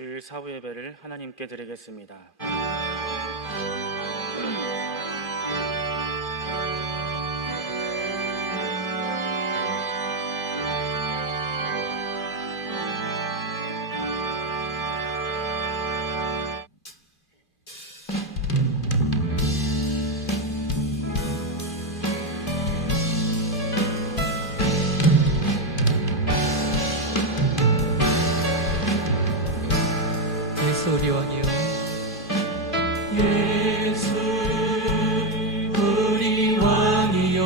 주일 사부 예배를 하나님께 드리겠습니다. 예수 우리 왕이여, 예수 우리 왕이여,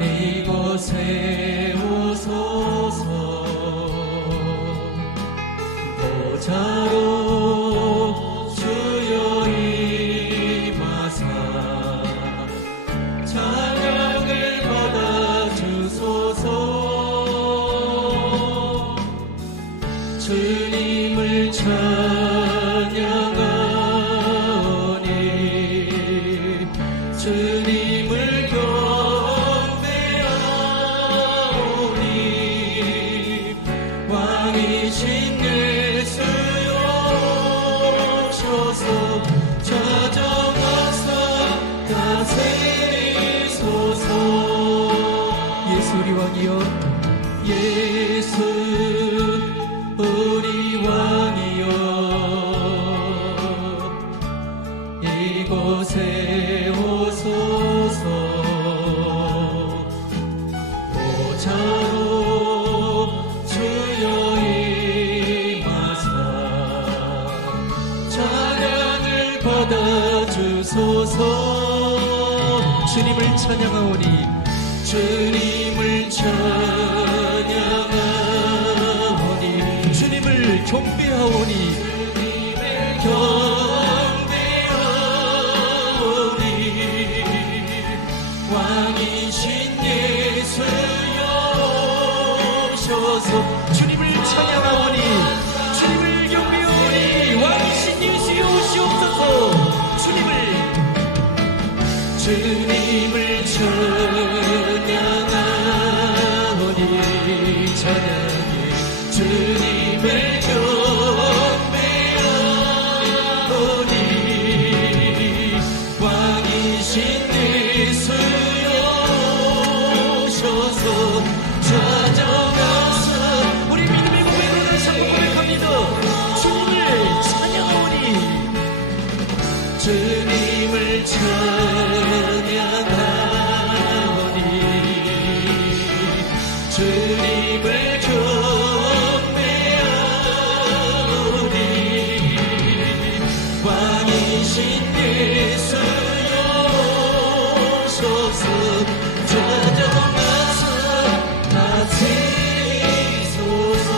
이곳에 오소서. 보좌로 주여 임하사 찬양을 받아 주소서. 주님을 찬양하오니 주님을 경배하오니 왕이신 예수여 오셔서 찾아와서 다스리소서. 예수 우리 왕이여, 예수 우리 왕이여, 이곳에 오소서. 보좌로 주여 임하사 찬양을 받아 주소서. 주님을 찬양하오니 주님을 찬양하오니 주님을 경배하오니 주님을 경배하오니 왕이신 예수여 오셔서 주님을 찬양하오니 주님을 경배하오니 왕이신 예수여 오시옵소서. 주님을 찬양하오니 찬양해 주님을 경배하오니 왕이신 예수여 오셔서 찾아와서 우리 믿음의 고백으로 다시 한번 고백합니다. 주님을 찬양하오니 주님을 찬양하오니 주님을 경배하오니 왕이신 예수여 오셔서 찾아와서 다스리소서.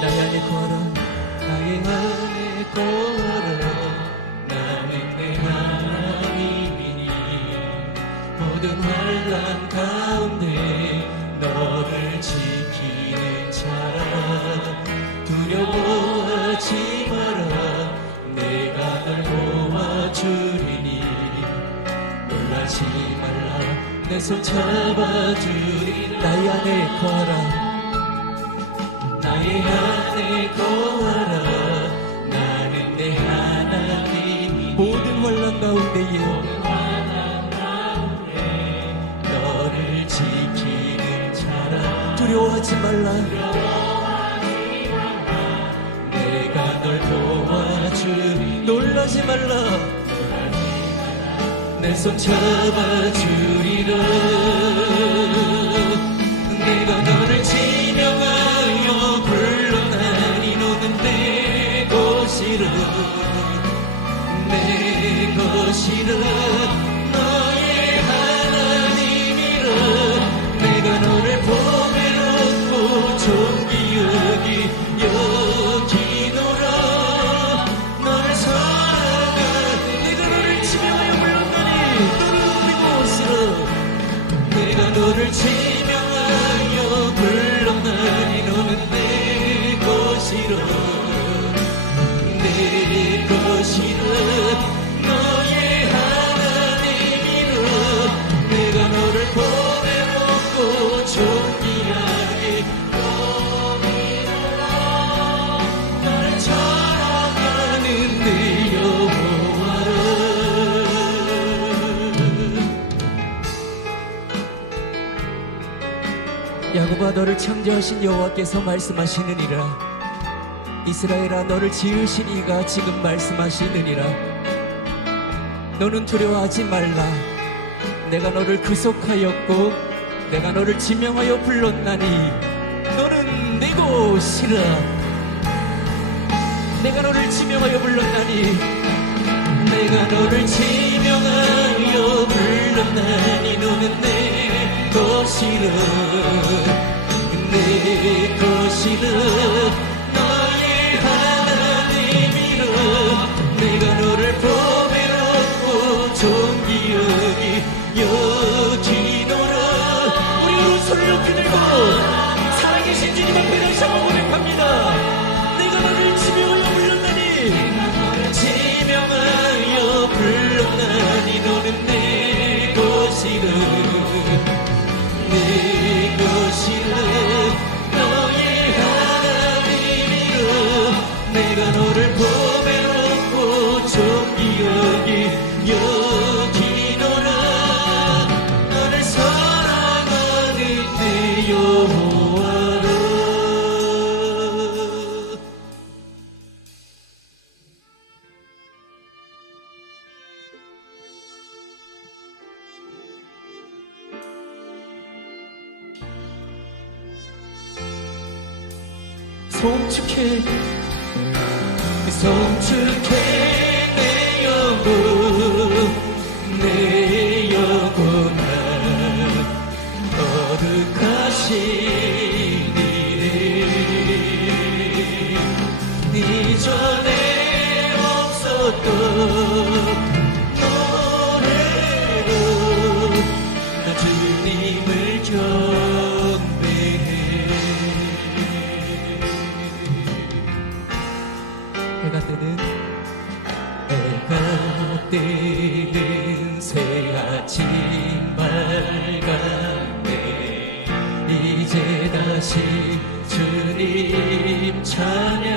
나의 안에 거하라, 나의 안에 거하라. 나는 내 하나님이니 모든 환난 가운데 너를 지키는 자라. 두려워하지 마라. 내가 널 도와주리니 놀라지 말라. 내 손 잡아주리. 나의 안에 거하라, 나의 안에 거하라. 나는 내 하나님이니 모든 환난 가운데에 너를 지키는 자라. 두려워하지 말라. 내가 널 도와주리. 놀라지 말라. 내 손 잡아주리라. 내가 너를 지명하여 불러나니 너는 내 것이라. 내 것이라. 너의 하나님이라. 내가 너를 보배롭고 존귀 여기노라. 너를 사랑한 내가 너를 지명하여 불렀더니 너를 믿었으라. 내가 너를 지명하여 불렀나니 너는 내 것이라. 내 것이라. 너의 하나님이라. 내가 너를 보배롭고 존귀하게 너를 창조하신 여호와께서 말씀하시느니라. 이스라엘아, 너를 지으신 이가 지금 말씀하시느니라. 너는 두려워하지 말라. 내가 너를 구속하였고 내가 너를 지명하여 불렀나니 너는 내 것이라. 내가 너를 지명하여 불렀나니 내가 너를 지명하여 불렀나니 너는 내 것이라. 내 것이라. 너의 하나님이라. 내가 너를 보배롭고 존귀 여기노라. 우리 오른손을 높이 들고 살아계신 주님 앞에 다시 한번 고백합니다. 내가 너를 지명하여 불렀나니 지명하여 불렀나니 너는 내 것이라. 내 것이라. 너의 하나님이라. 내가 너를 보배롭고 존귀 여기노라. 너를 사랑하는 내 여호와라. 송축해 내 영혼 내 영혼아 거룩하시니 이전에 없었던 노래로 나 주님을 경배해. 해가 뜨는 새 아침 밝았네. 이제 다시 주님 찬양.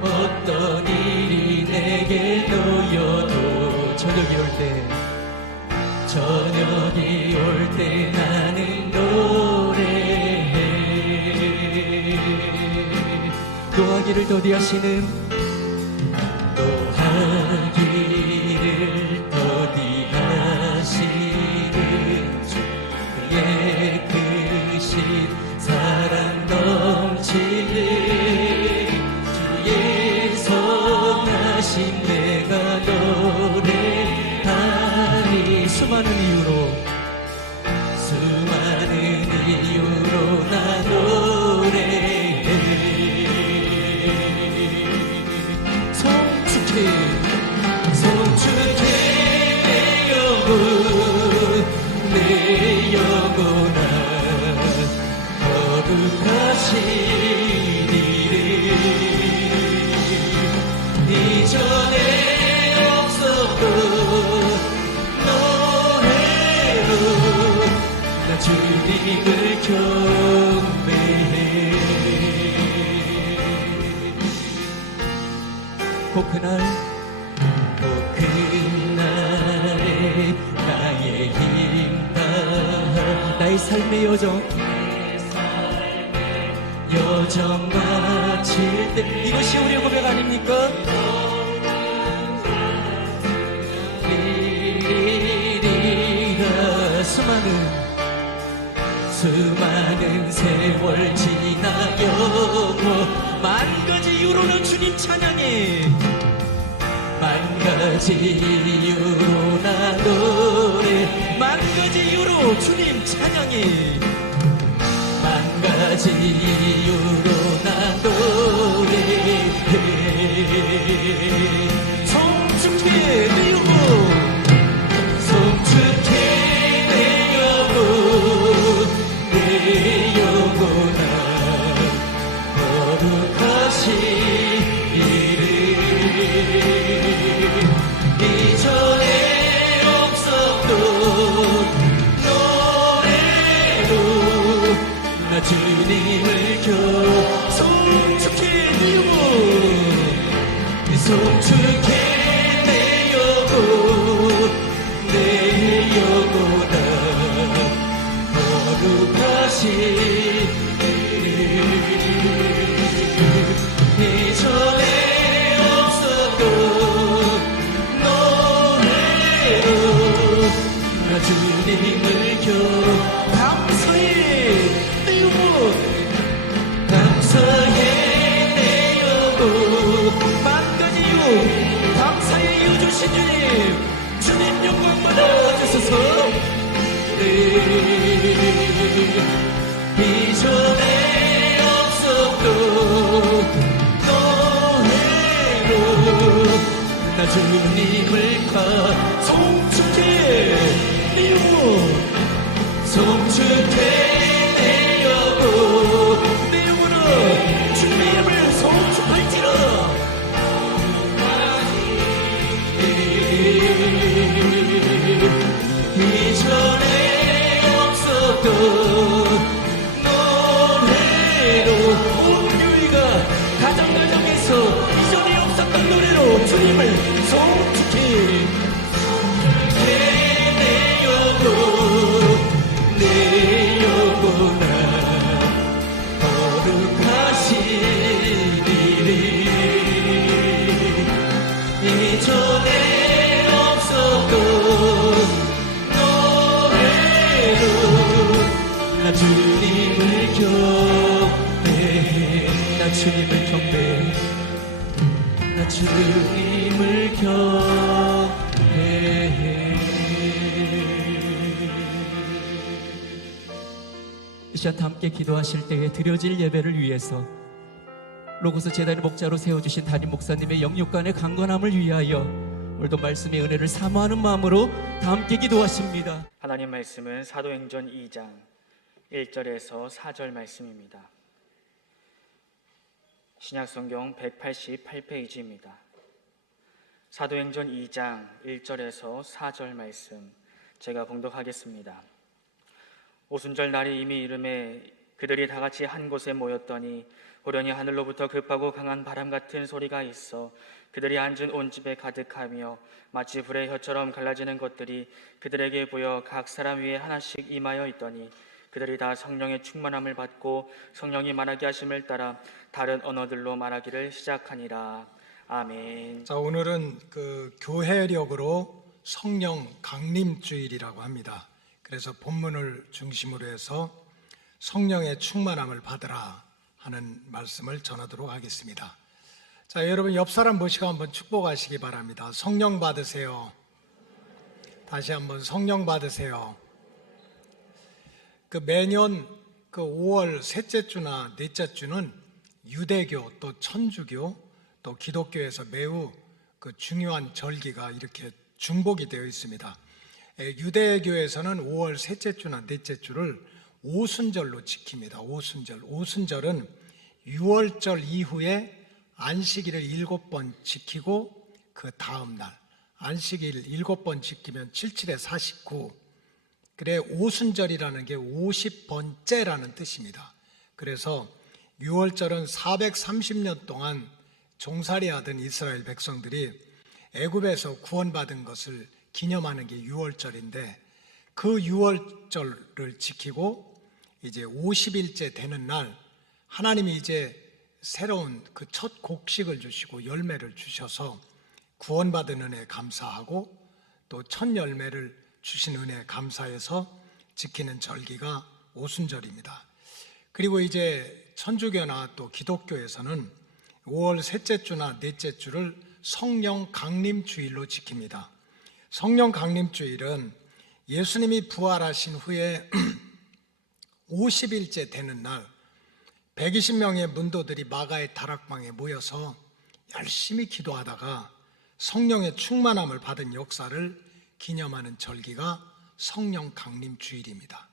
어떤 일이 내게 놓여도 저녁이 올 때 나는 노래해. 노하기를 더디하시는 주 그의 크신 사랑 넘치네. 주의 선하신 내가 노래하니 수많은 이유로 나 노래해. 송축해 내 영혼 내 영혼아 거룩하시니 이전에 없었던 노래로 나 주님을 경배해. 그날에 나의 힘과 나의 삶의 여정 마칠 때 이것이 우리의 고백 아닙니까? 리리리라. 수많은 세월 지나 영원 만 가지 이유로는 주님 찬양해. 만 가지 이유로 나 노래. 만 가지 이유로 주님 찬양해. 만 가지 이유로 나 노래해. 송축해 내 영혼 송축해 내 영혼 내 영혼아 거룩하시기를. 이전에 없었던 노래로 나 주님을 송축해 내 영혼 송축해 내 영혼 내 영혼아 받아주소서. 네, 이전에 없었던 노래로 나 주님을 송축해내요. 송축해내려고 내 영혼은 주님의 이름을 송축할지라. 이전에 없었던 노래로 온 교회가 가정에서 이전에 없었던 노래로 주님을 송축해내려고 내 영혼아 거룩하시리니. 이전에 없었던 노래로 나 주님을 경배해. 나 주님을 경배해. 나 주님을 경배해. 이 시간 함께 기도하실 때에 드려질 예배를 위해서 로고스 재단의 목자로 세워주신 담임 목사님의 영육간의 강건함을 위하여 오늘도 말씀의 은혜를 사모하는 마음으로 다 함께 기도하십니다. 하나님 말씀은 사도행전 2장 1절에서 4절 말씀입니다. 신약성경 188페이지입니다. 사도행전 2장 1절에서 4절 말씀 제가 봉독하겠습니다. 오순절 날이 이미 이름에 그들이 다 같이 한 곳에 모였더니 호련히 하늘로부터 급하고 강한 바람 같은 소리가 있어 그들이 앉은 온 집에 가득하며 마치 불의 혀처럼 갈라지는 것들이 그들에게 보여 각 사람 위에 하나씩 임하여 있더니 그들이 다 성령의 충만함을 받고 성령이 말하게 하심을 따라 다른 언어들로 말하기를 시작하니라. 아멘. 자, 오늘은 교회력으로 성령 강림주일이라고 합니다. 그래서 본문을 중심으로 해서 성령의 충만함을 받으라 하는 말씀을 전하도록 하겠습니다. 자, 여러분 옆 사람 모시고 한번 축복하시기 바랍니다. 성령 받으세요. 다시 한번 성령 받으세요. 매년 5월 셋째 주나 넷째 주는 유대교 또 천주교 또 기독교에서 매우 중요한 절기가 이렇게 중복이 되어 있습니다. 유대교에서는 5월 셋째 주나 넷째 주를 오순절로 지킵니다. 오순절은 6월절 이후에 안식일을 7번 지키고 그 다음 날 안식일 7번 지키면 77에 49. 그래 오순절이라는 게 50번째라는 뜻입니다. 그래서 6월절은 430년 동안 종살이하던 이스라엘 백성들이 애굽에서 구원받은 것을 기념하는 게 6월절인데 그 6월절을 지키고 이제 50일째 되는 날 하나님이 이제 새로운 첫 곡식을 주시고 열매를 주셔서 구원받은 은혜에 감사하고 또 첫 열매를 주신 은혜에 감사해서 지키는 절기가 오순절입니다. 그리고 이제 천주교나 또 기독교에서는 5월 셋째 주나 넷째 주를 성령 강림주일로 지킵니다. 성령 강림주일은 예수님이 부활하신 후에 50일째 되는 날 120명의 문도들이 마가의 다락방에 모여서 열심히 기도하다가 성령의 충만함을 받은 역사를 기념하는 절기가 성령 강림주일입니다.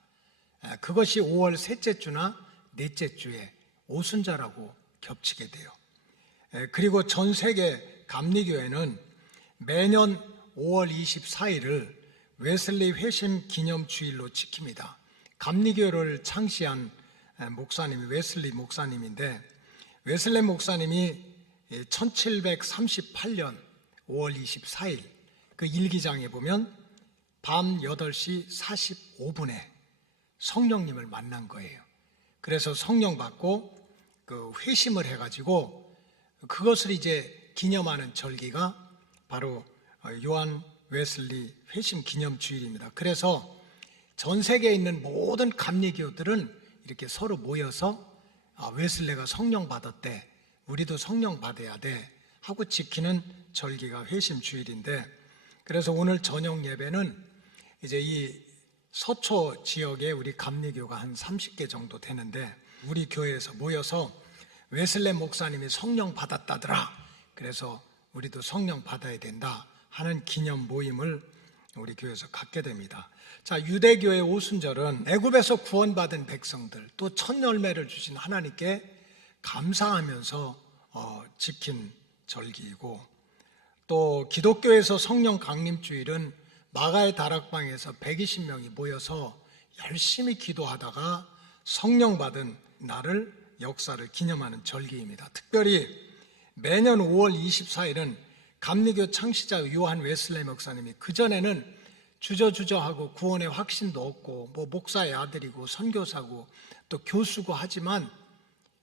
그것이 5월 셋째 주나 넷째 주에 오순절하고 겹치게 돼요. 그리고 전 세계 감리교회는 매년 5월 24일을 웨슬리 회심 기념주일로 지킵니다. 감리교를 창시한 목사님이 웨슬리 목사님인데 웨슬리 목사님이 1738년 5월 24일 그 일기장에 보면 밤 8시 45분에 성령님을 만난 거예요. 그래서 성령 받고 회심을 해가지고 그것을 이제 기념하는 절기가 바로 요한 웨슬리 회심 기념주일입니다. 그래서 전 세계에 있는 모든 감리교들은 이렇게 서로 모여서 웨슬리가 성령 받았대, 우리도 성령 받아야 돼 하고 지키는 절기가 회심 주일인데, 그래서 오늘 저녁 예배는 이제 이 서초 지역에 우리 감리교가 한 30개 정도 되는데 우리 교회에서 모여서 웨슬레 목사님이 성령 받았다더라. 그래서 우리도 성령 받아야 된다 하는 기념 모임을 우리 교회에서 갖게 됩니다. 자, 유대교의 오순절은 애굽에서 구원받은 백성들 또 첫 열매를 주신 하나님께 감사하면서 지킨 절기이고, 또 기독교에서 성령 강림주일은 마가의 다락방에서 120명이 모여서 열심히 기도하다가 성령 받은 날을 역사를 기념하는 절기입니다. 특별히 매년 5월 24일은 감리교 창시자 요한 웨슬레 목사님이 그전에는 주저하고 구원의 확신도 없고 뭐 목사의 아들이고 선교사고 또 교수고 하지만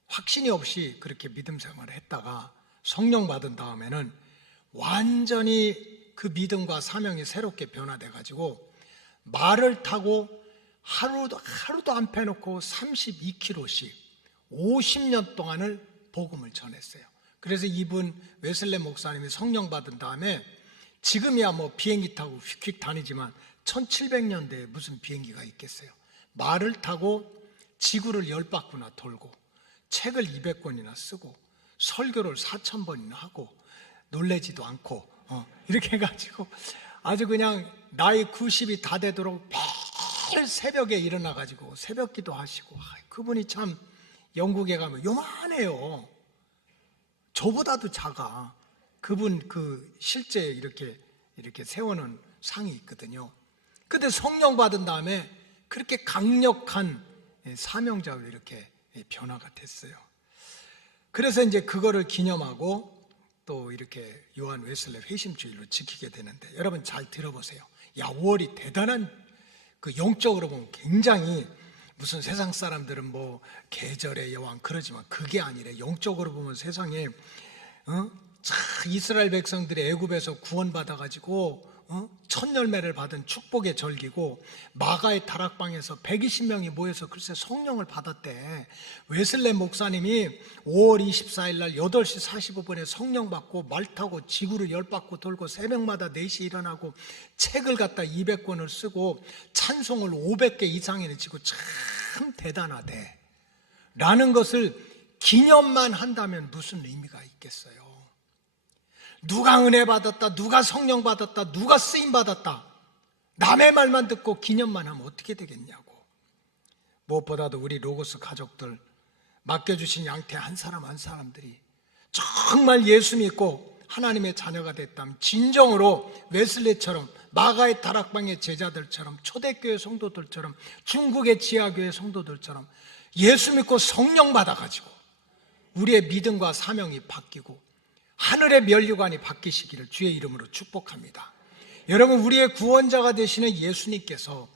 확신이 없이 그렇게 믿음 생활을 했다가 성령 받은 다음에는 완전히 그 믿음과 사명이 새롭게 변화돼 가지고 말을 타고 하루도 안 빼놓고 32km씩 50년 동안을 복음을 전했어요. 그래서 이분 웨슬레 목사님이 성령 받은 다음에 지금이야 뭐 비행기 타고 휙휙 다니지만 1700년대에 무슨 비행기가 있겠어요. 말을 타고 지구를 10바퀴나 돌고 책을 200권이나 쓰고 설교를 4000번이나 하고 놀래지도 않고 이렇게 해가지고 아주 그냥 나이 90이 다 되도록 매일 새벽에 일어나가지고 새벽기도 하시고, 그분이 참 영국에 가면 요만해요. 저보다도 작아. 그분 그 실제 이렇게 세우는 상이 있거든요. 근데 성령 받은 다음에 그렇게 강력한 사명자로 이렇게 변화가 됐어요. 그래서 이제 그거를 기념하고 또 이렇게 요한 웨슬레 회심주일로 지키게 되는데, 여러분 잘 들어보세요. 야, 5월이 대단한, 그 영적으로 보면 굉장히, 무슨 세상 사람들은 뭐 계절의 여왕 그러지만 그게 아니래. 영적으로 보면 세상에 이스라엘 백성들이 애굽에서 구원받아 가지고 첫 열매를 받은 축복의 절기고, 마가의 다락방에서 120명이 모여서 글쎄 성령을 받았대. 웨슬레 목사님이 5월 24일 날 8시 45분에 성령 받고 말 타고 지구를 10바퀴 돌고 새벽마다 4시 일어나고 책을 갖다 200권을 쓰고 찬송을 500개 이상이나 치고 참 대단하대 라는 것을 기념만 한다면 무슨 의미가 있겠어요? 누가 은혜 받았다, 누가 성령 받았다, 누가 쓰임 받았다, 남의 말만 듣고 기념만 하면 어떻게 되겠냐고. 무엇보다도 우리 로고스 가족들 맡겨주신 양태 한 사람 한 사람들이 정말 예수 믿고 하나님의 자녀가 됐다면 진정으로 웨슬레처럼, 마가의 다락방의 제자들처럼, 초대교회 성도들처럼, 중국의 지하교회 성도들처럼 예수 믿고 성령 받아가지고 우리의 믿음과 사명이 바뀌고 하늘의 면류관이 바뀌시기를 주의 이름으로 축복합니다. 여러분, 우리의 구원자가 되시는 예수님께서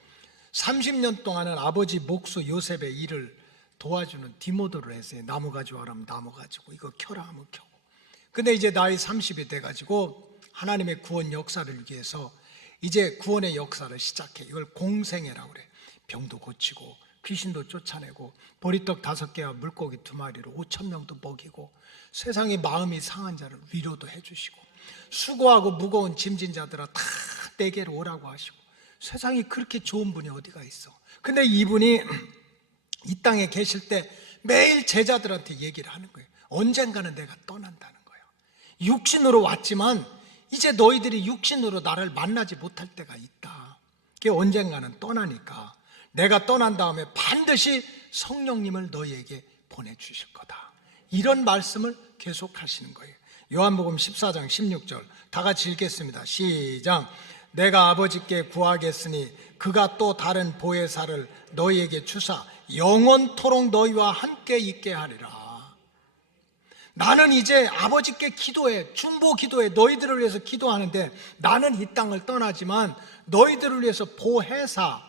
30년 동안은 아버지 목수 요셉의 일을 도와주는 디모도를 했어요. 나무 가져와라면 나무 가지고, 이거 켜라 하면 켜고. 근데 이제 나이 30이 돼가지고 하나님의 구원 역사를 위해서 이제 구원의 역사를 시작해. 이걸 공생애라고 그래. 병도 고치고 귀신도 쫓아내고 보리떡 5개와 물고기 2마리로 5,000명도 먹이고 세상에 마음이 상한 자를 위로도 해주시고 수고하고 무거운 짐진 자들아 다 내게로 오라고 하시고, 세상에 그렇게 좋은 분이 어디가 있어. 근데 이분이 이 땅에 계실 때 매일 제자들한테 얘기를 하는 거예요. 언젠가는 내가 떠난다는 거예요. 육신으로 왔지만 이제 너희들이 육신으로 나를 만나지 못할 때가 있다. 그게 언젠가는 떠나니까 내가 떠난 다음에 반드시 성령님을 너희에게 보내주실 거다. 이런 말씀을 계속 하시는 거예요. 요한복음 14장 16절 다 같이 읽겠습니다. 시작. 내가 아버지께 구하겠으니 그가 또 다른 보혜사를 너희에게 주사 영원토록 너희와 함께 있게 하리라. 나는 이제 아버지께 기도해, 중보 기도해, 너희들을 위해서 기도하는데 나는 이 땅을 떠나지만 너희들을 위해서 보혜사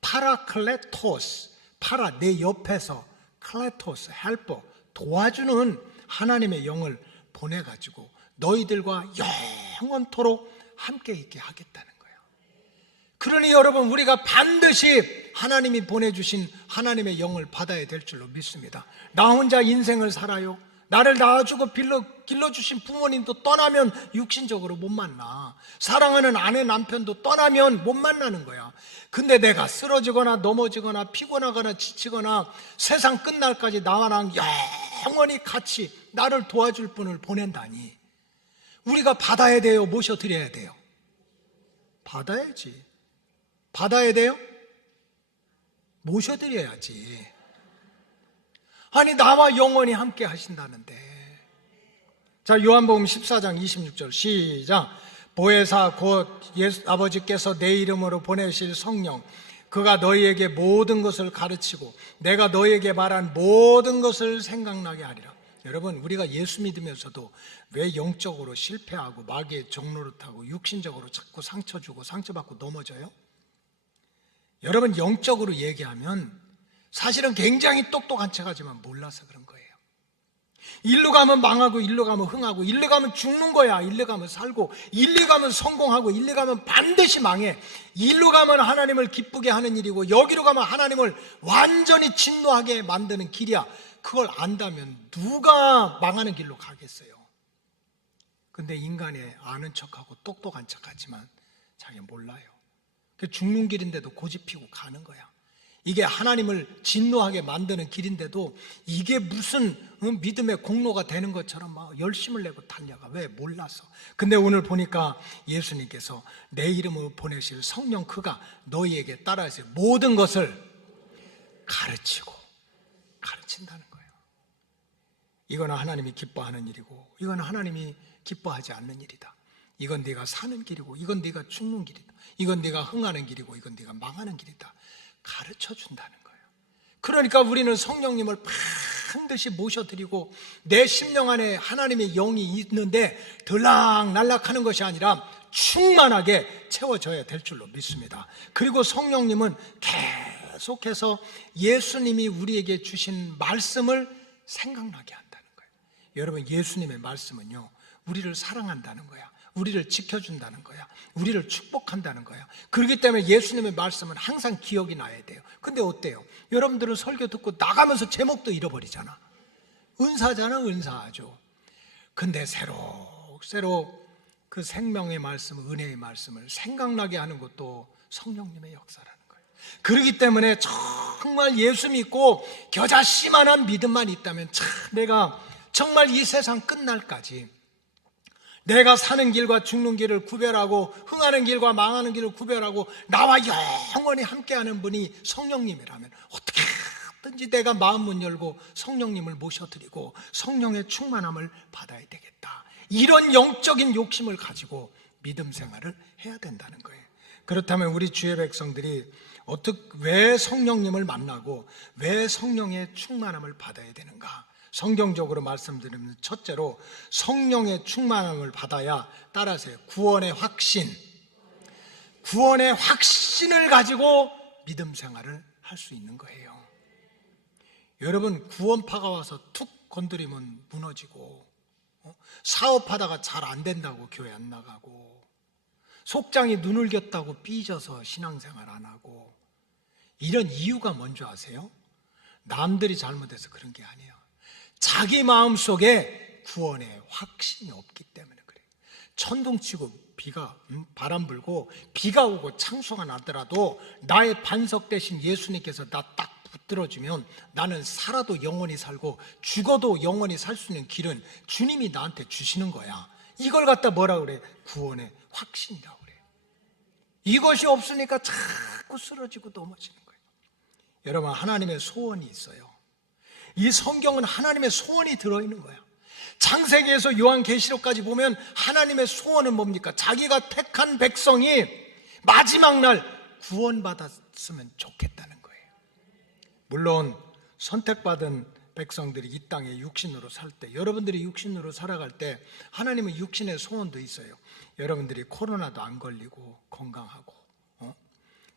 파라클레토스, 파라 내 옆에서, 클레토스 헬퍼 도와주는 하나님의 영을 보내가지고 너희들과 영원토록 함께 있게 하겠다는 거예요. 그러니 여러분, 우리가 반드시 하나님이 보내주신 하나님의 영을 받아야 될 줄로 믿습니다. 나 혼자 인생을 살아요? 나를 낳아주고 길러주신 부모님도 떠나면 육신적으로 못 만나. 사랑하는 아내, 남편도 떠나면 못 만나는 거야. 근데 내가 쓰러지거나 넘어지거나 피곤하거나 지치거나 세상 끝날까지 나와랑 영원히 같이 나를 도와줄 분을 보낸다니. 우리가 받아야 돼요? 모셔드려야 돼요? 받아야지. 받아야 돼요? 모셔드려야지. 아니, 나와 영원히 함께 하신다는데. 자, 요한복음 14장 26절 시작. 보혜사 곧 아버지께서 내 이름으로 보내실 성령, 그가 너희에게 모든 것을 가르치고 내가 너희에게 말한 모든 것을 생각나게 하리라. 여러분, 우리가 예수 믿으면서도 왜 영적으로 실패하고 마귀의 종노릇하고 육신적으로 자꾸 상처 주고 상처받고 넘어져요? 여러분, 영적으로 얘기하면 사실은 굉장히 똑똑한 척하지만 몰라서 그런 거예요. 일로 가면 망하고 일로 가면 흥하고 일로 가면 죽는 거야. 일로 가면 살고 일로 가면 성공하고 일로 가면 반드시 망해. 일로 가면 하나님을 기쁘게 하는 일이고 여기로 가면 하나님을 완전히 진노하게 만드는 길이야. 그걸 안다면 누가 망하는 길로 가겠어요? 근데 인간이 아는 척하고 똑똑한 척하지만 자기 몰라요. 죽는 길인데도 고집 피고 가는 거야. 이게 하나님을 진노하게 만드는 길인데도 이게 무슨 믿음의 공로가 되는 것처럼 막 열심을 내고 달려가. 왜? 몰라서. 근데 오늘 보니까 예수님께서 내 이름으로 보내실 성령 그가 너희에게 따라서 모든 것을 가르친다는 거예요. 이거는 하나님이 기뻐하는 일이고 이건 하나님이 기뻐하지 않는 일이다. 이건 네가 사는 길이고 이건 네가 죽는 길이다. 이건 네가 흥하는 길이고 이건 네가 망하는 길이다. 가르쳐 준다는 거예요. 그러니까 우리는 성령님을 반드시 모셔드리고 내 심령 안에 하나님의 영이 있는데 들락날락하는 것이 아니라 충만하게 채워져야 될 줄로 믿습니다. 그리고 성령님은 계속해서 예수님이 우리에게 주신 말씀을 생각나게 한다는 거예요. 여러분, 예수님의 말씀은요, 우리를 사랑한다는 거야. 우리를 지켜준다는 거야. 우리를 축복한다는 거야. 그렇기 때문에 예수님의 말씀은 항상 기억이 나야 돼요. 근데 어때요? 여러분들은 설교 듣고 나가면서 제목도 잃어버리잖아. 은사잖아, 은사하죠. 근데 새로 그 생명의 말씀, 은혜의 말씀을 생각나게 하는 것도 성령님의 역사라는 거예요. 그렇기 때문에 정말 예수 믿고 겨자씨만한 믿음만 있다면 내가 정말 이 세상 끝날까지 내가 사는 길과 죽는 길을 구별하고 흥하는 길과 망하는 길을 구별하고 나와 영원히 함께하는 분이 성령님이라면 어떻게든지 내가 마음문 열고 성령님을 모셔드리고 성령의 충만함을 받아야 되겠다. 이런 영적인 욕심을 가지고 믿음 생활을 해야 된다는 거예요. 그렇다면 우리 주의 백성들이 왜 성령님을 만나고 왜 성령의 충만함을 받아야 되는가? 성경적으로 말씀드리면 첫째로 성령의 충만함을 받아야 따라서 구원의 확신을 가지고 믿음 생활을 할 수 있는 거예요. 여러분, 구원파가 와서 툭 건드리면 무너지고 사업하다가 잘 안 된다고 교회 안 나가고 속장이 눈을 겼다고 삐져서 신앙생활 안 하고 이런 이유가 뭔지 아세요? 남들이 잘못해서 그런 게 아니에요. 자기 마음속에 구원의 확신이 없기 때문에 그래요. 천둥치고 바람 불고 비가 오고 창수가 나더라도 나의 반석 대신 예수님께서 나 딱 붙들어주면 나는 살아도 영원히 살고 죽어도 영원히 살 수 있는 길은 주님이 나한테 주시는 거야. 이걸 갖다 뭐라 그래? 구원의 확신이라고 그래. 이것이 없으니까 자꾸 쓰러지고 넘어지는 거예요. 여러분, 하나님의 소원이 있어요. 이 성경은 하나님의 소원이 들어있는 거야. 창세기에서 요한계시록까지 보면 하나님의 소원은 뭡니까? 자기가 택한 백성이 마지막 날 구원받았으면 좋겠다는 거예요. 물론 선택받은 백성들이 이 땅에 육신으로 살 때, 여러분들이 육신으로 살아갈 때 하나님은 육신의 소원도 있어요. 여러분들이 코로나도 안 걸리고 건강하고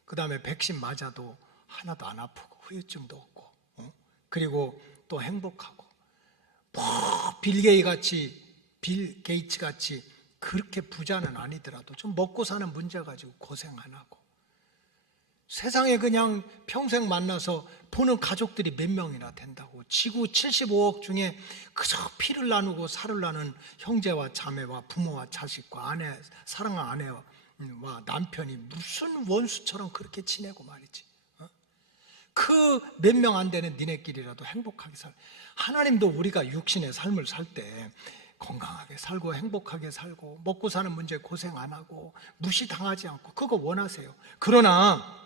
그 다음에 백신 맞아도 하나도 안 아프고 후유증도 없고 그리고 또 행복하고 빌 게이츠 같이 그렇게 부자는 아니더라도 좀 먹고 사는 문제 가지고 고생 안 하고 세상에 그냥 평생 만나서 보는 가족들이 몇 명이나 된다고. 지구 75억 중에 그저 피를 나누고 살을 나눈 형제와 자매와 부모와 자식과 아내, 사랑하는 아내와 남편이 무슨 원수처럼 그렇게 지내고 말이지. 그 몇 명 안 되는 니네끼리라도 행복하게 살. 하나님도 우리가 육신의 삶을 살 때 건강하게 살고 행복하게 살고 먹고 사는 문제 고생 안 하고 무시당하지 않고 그거 원하세요. 그러나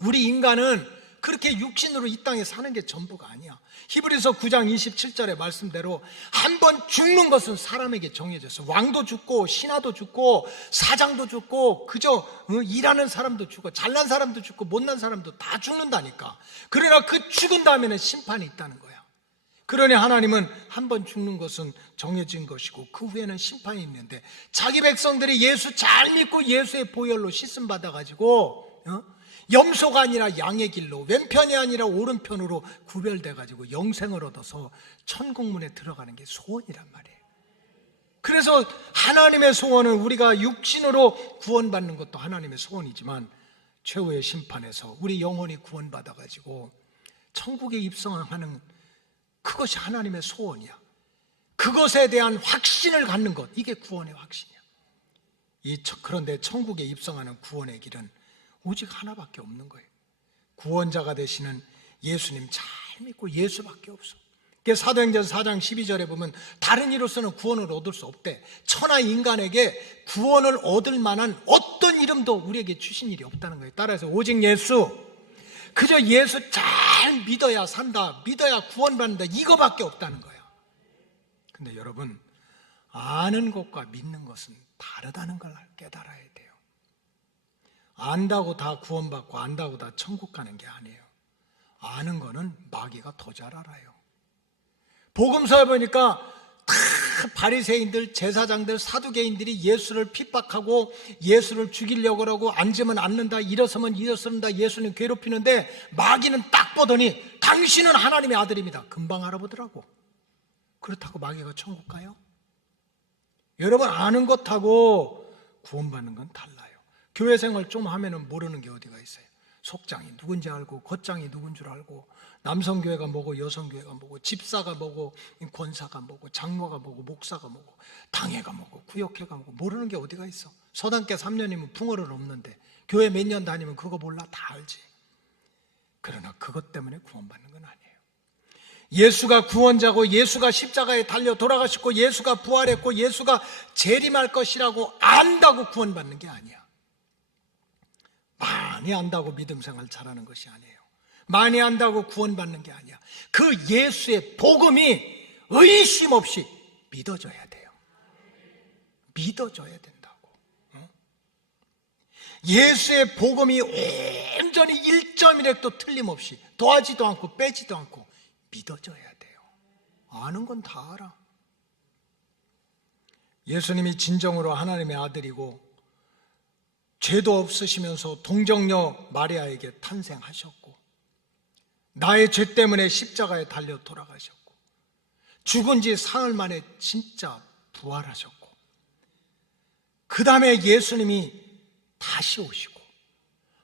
우리 인간은 그렇게 육신으로 이 땅에 사는 게 전부가 아니야. 히브리서 9장 27절의 말씀대로 한 번 죽는 것은 사람에게 정해졌어. 왕도 죽고 신하도 죽고 사장도 죽고 그저 일하는 사람도 죽고 잘난 사람도 죽고 못난 사람도 다 죽는다니까. 그러나 그 죽은 다음에는 심판이 있다는 거야. 그러니 하나님은 한 번 죽는 것은 정해진 것이고 그 후에는 심판이 있는데, 자기 백성들이 예수 잘 믿고 예수의 보혈로 씻음 받아가지고 염소가 아니라 양의 길로, 왼편이 아니라 오른편으로 구별돼가지고 영생을 얻어서 천국문에 들어가는 게 소원이란 말이에요. 그래서 하나님의 소원은 우리가 육신으로 구원받는 것도 하나님의 소원이지만 최후의 심판에서 우리 영혼이 구원받아가지고 천국에 입성하는 그것이 하나님의 소원이야. 그것에 대한 확신을 갖는 것, 이게 구원의 확신이야. 그런데 천국에 입성하는 구원의 길은 오직 하나밖에 없는 거예요. 구원자가 되시는 예수님 잘 믿고 예수밖에 없어. 사도행전 4장 12절에 보면 다른 이로서는 구원을 얻을 수 없대. 천하 인간에게 구원을 얻을 만한 어떤 이름도 우리에게 주신 일이 없다는 거예요. 따라서 오직 예수, 그저 예수 잘 믿어야 산다, 믿어야 구원받는다, 이거밖에 없다는 거예요. 근데 여러분, 아는 것과 믿는 것은 다르다는 걸 깨달아야 돼요. 안다고 다 구원받고 안다고 다 천국 가는 게 아니에요. 아는 거는 마귀가 더 잘 알아요. 복음서에 보니까 다 바리새인들, 제사장들, 사두개인들이 예수를 핍박하고 예수를 죽이려고 하고 앉으면 앉는다, 일어서면 일어선다, 예수님 괴롭히는데 마귀는 딱 보더니 당신은 하나님의 아들입니다. 금방 알아보더라고. 그렇다고 마귀가 천국 가요? 여러분, 아는 것하고 구원받는 건 달라요. 교회 생활 좀 하면은 모르는 게 어디가 있어요. 속장이 누군지 알고 겉장이 누군 줄 알고, 남성교회가 뭐고 여성교회가 뭐고, 집사가 뭐고 권사가 뭐고, 장로가 뭐고 목사가 뭐고, 당회가 뭐고 구역회가 뭐고, 모르는 게 어디가 있어. 서당계 3년이면 붕어를 없는데 교회 몇 년 다니면 그거 몰라? 다 알지. 그러나 그것 때문에 구원받는 건 아니에요. 예수가 구원자고 예수가 십자가에 달려 돌아가셨고 예수가 부활했고 예수가 재림할 것이라고 안다고 구원받는 게 아니야. 많이 안다고 믿음 생활 잘하는 것이 아니에요. 많이 안다고 구원받는 게 아니야. 그 예수의 복음이 의심 없이 믿어져야 돼요. 믿어져야 된다고. 예수의 복음이 온전히 1.1획도 틀림없이 더하지도 않고 빼지도 않고 믿어져야 돼요. 아는 건 다 알아. 예수님이 진정으로 하나님의 아들이고 죄도 없으시면서 동정녀 마리아에게 탄생하셨고 나의 죄 때문에 십자가에 달려 돌아가셨고 죽은 지 사흘 만에 진짜 부활하셨고 그 다음에 예수님이 다시 오시고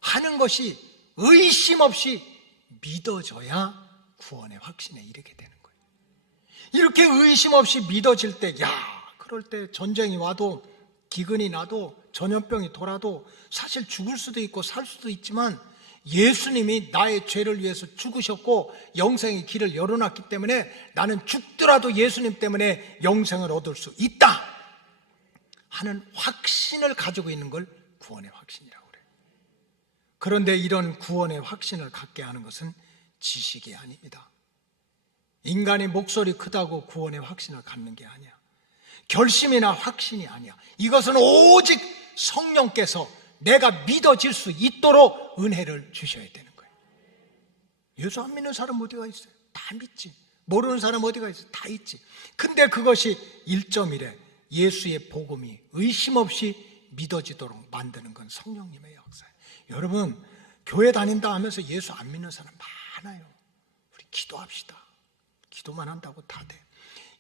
하는 것이 의심 없이 믿어져야 구원의 확신에 이르게 되는 거예요. 이렇게 의심 없이 믿어질 때, 그럴 때 전쟁이 와도 기근이 나도 전염병이 돌아도 사실 죽을 수도 있고 살 수도 있지만 예수님이 나의 죄를 위해서 죽으셨고 영생의 길을 열어놨기 때문에 나는 죽더라도 예수님 때문에 영생을 얻을 수 있다 하는 확신을 가지고 있는 걸 구원의 확신이라고 그래요. 그런데 이런 구원의 확신을 갖게 하는 것은 지식이 아닙니다. 인간이 목소리 크다고 구원의 확신을 갖는 게 아니야. 결심이나 확신이 아니야. 이것은 오직 성령께서 내가 믿어질 수 있도록 은혜를 주셔야 되는 거예요. 예수 안 믿는 사람 어디가 있어요? 다 믿지. 모르는 사람 어디가 있어요? 다 있지. 근데 그것이 1.1에 예수의 복음이 의심 없이 믿어지도록 만드는 건 성령님의 역사예요. 여러분, 교회 다닌다 하면서 예수 안 믿는 사람 많아요. 우리 기도합시다. 기도만 한다고 다 돼.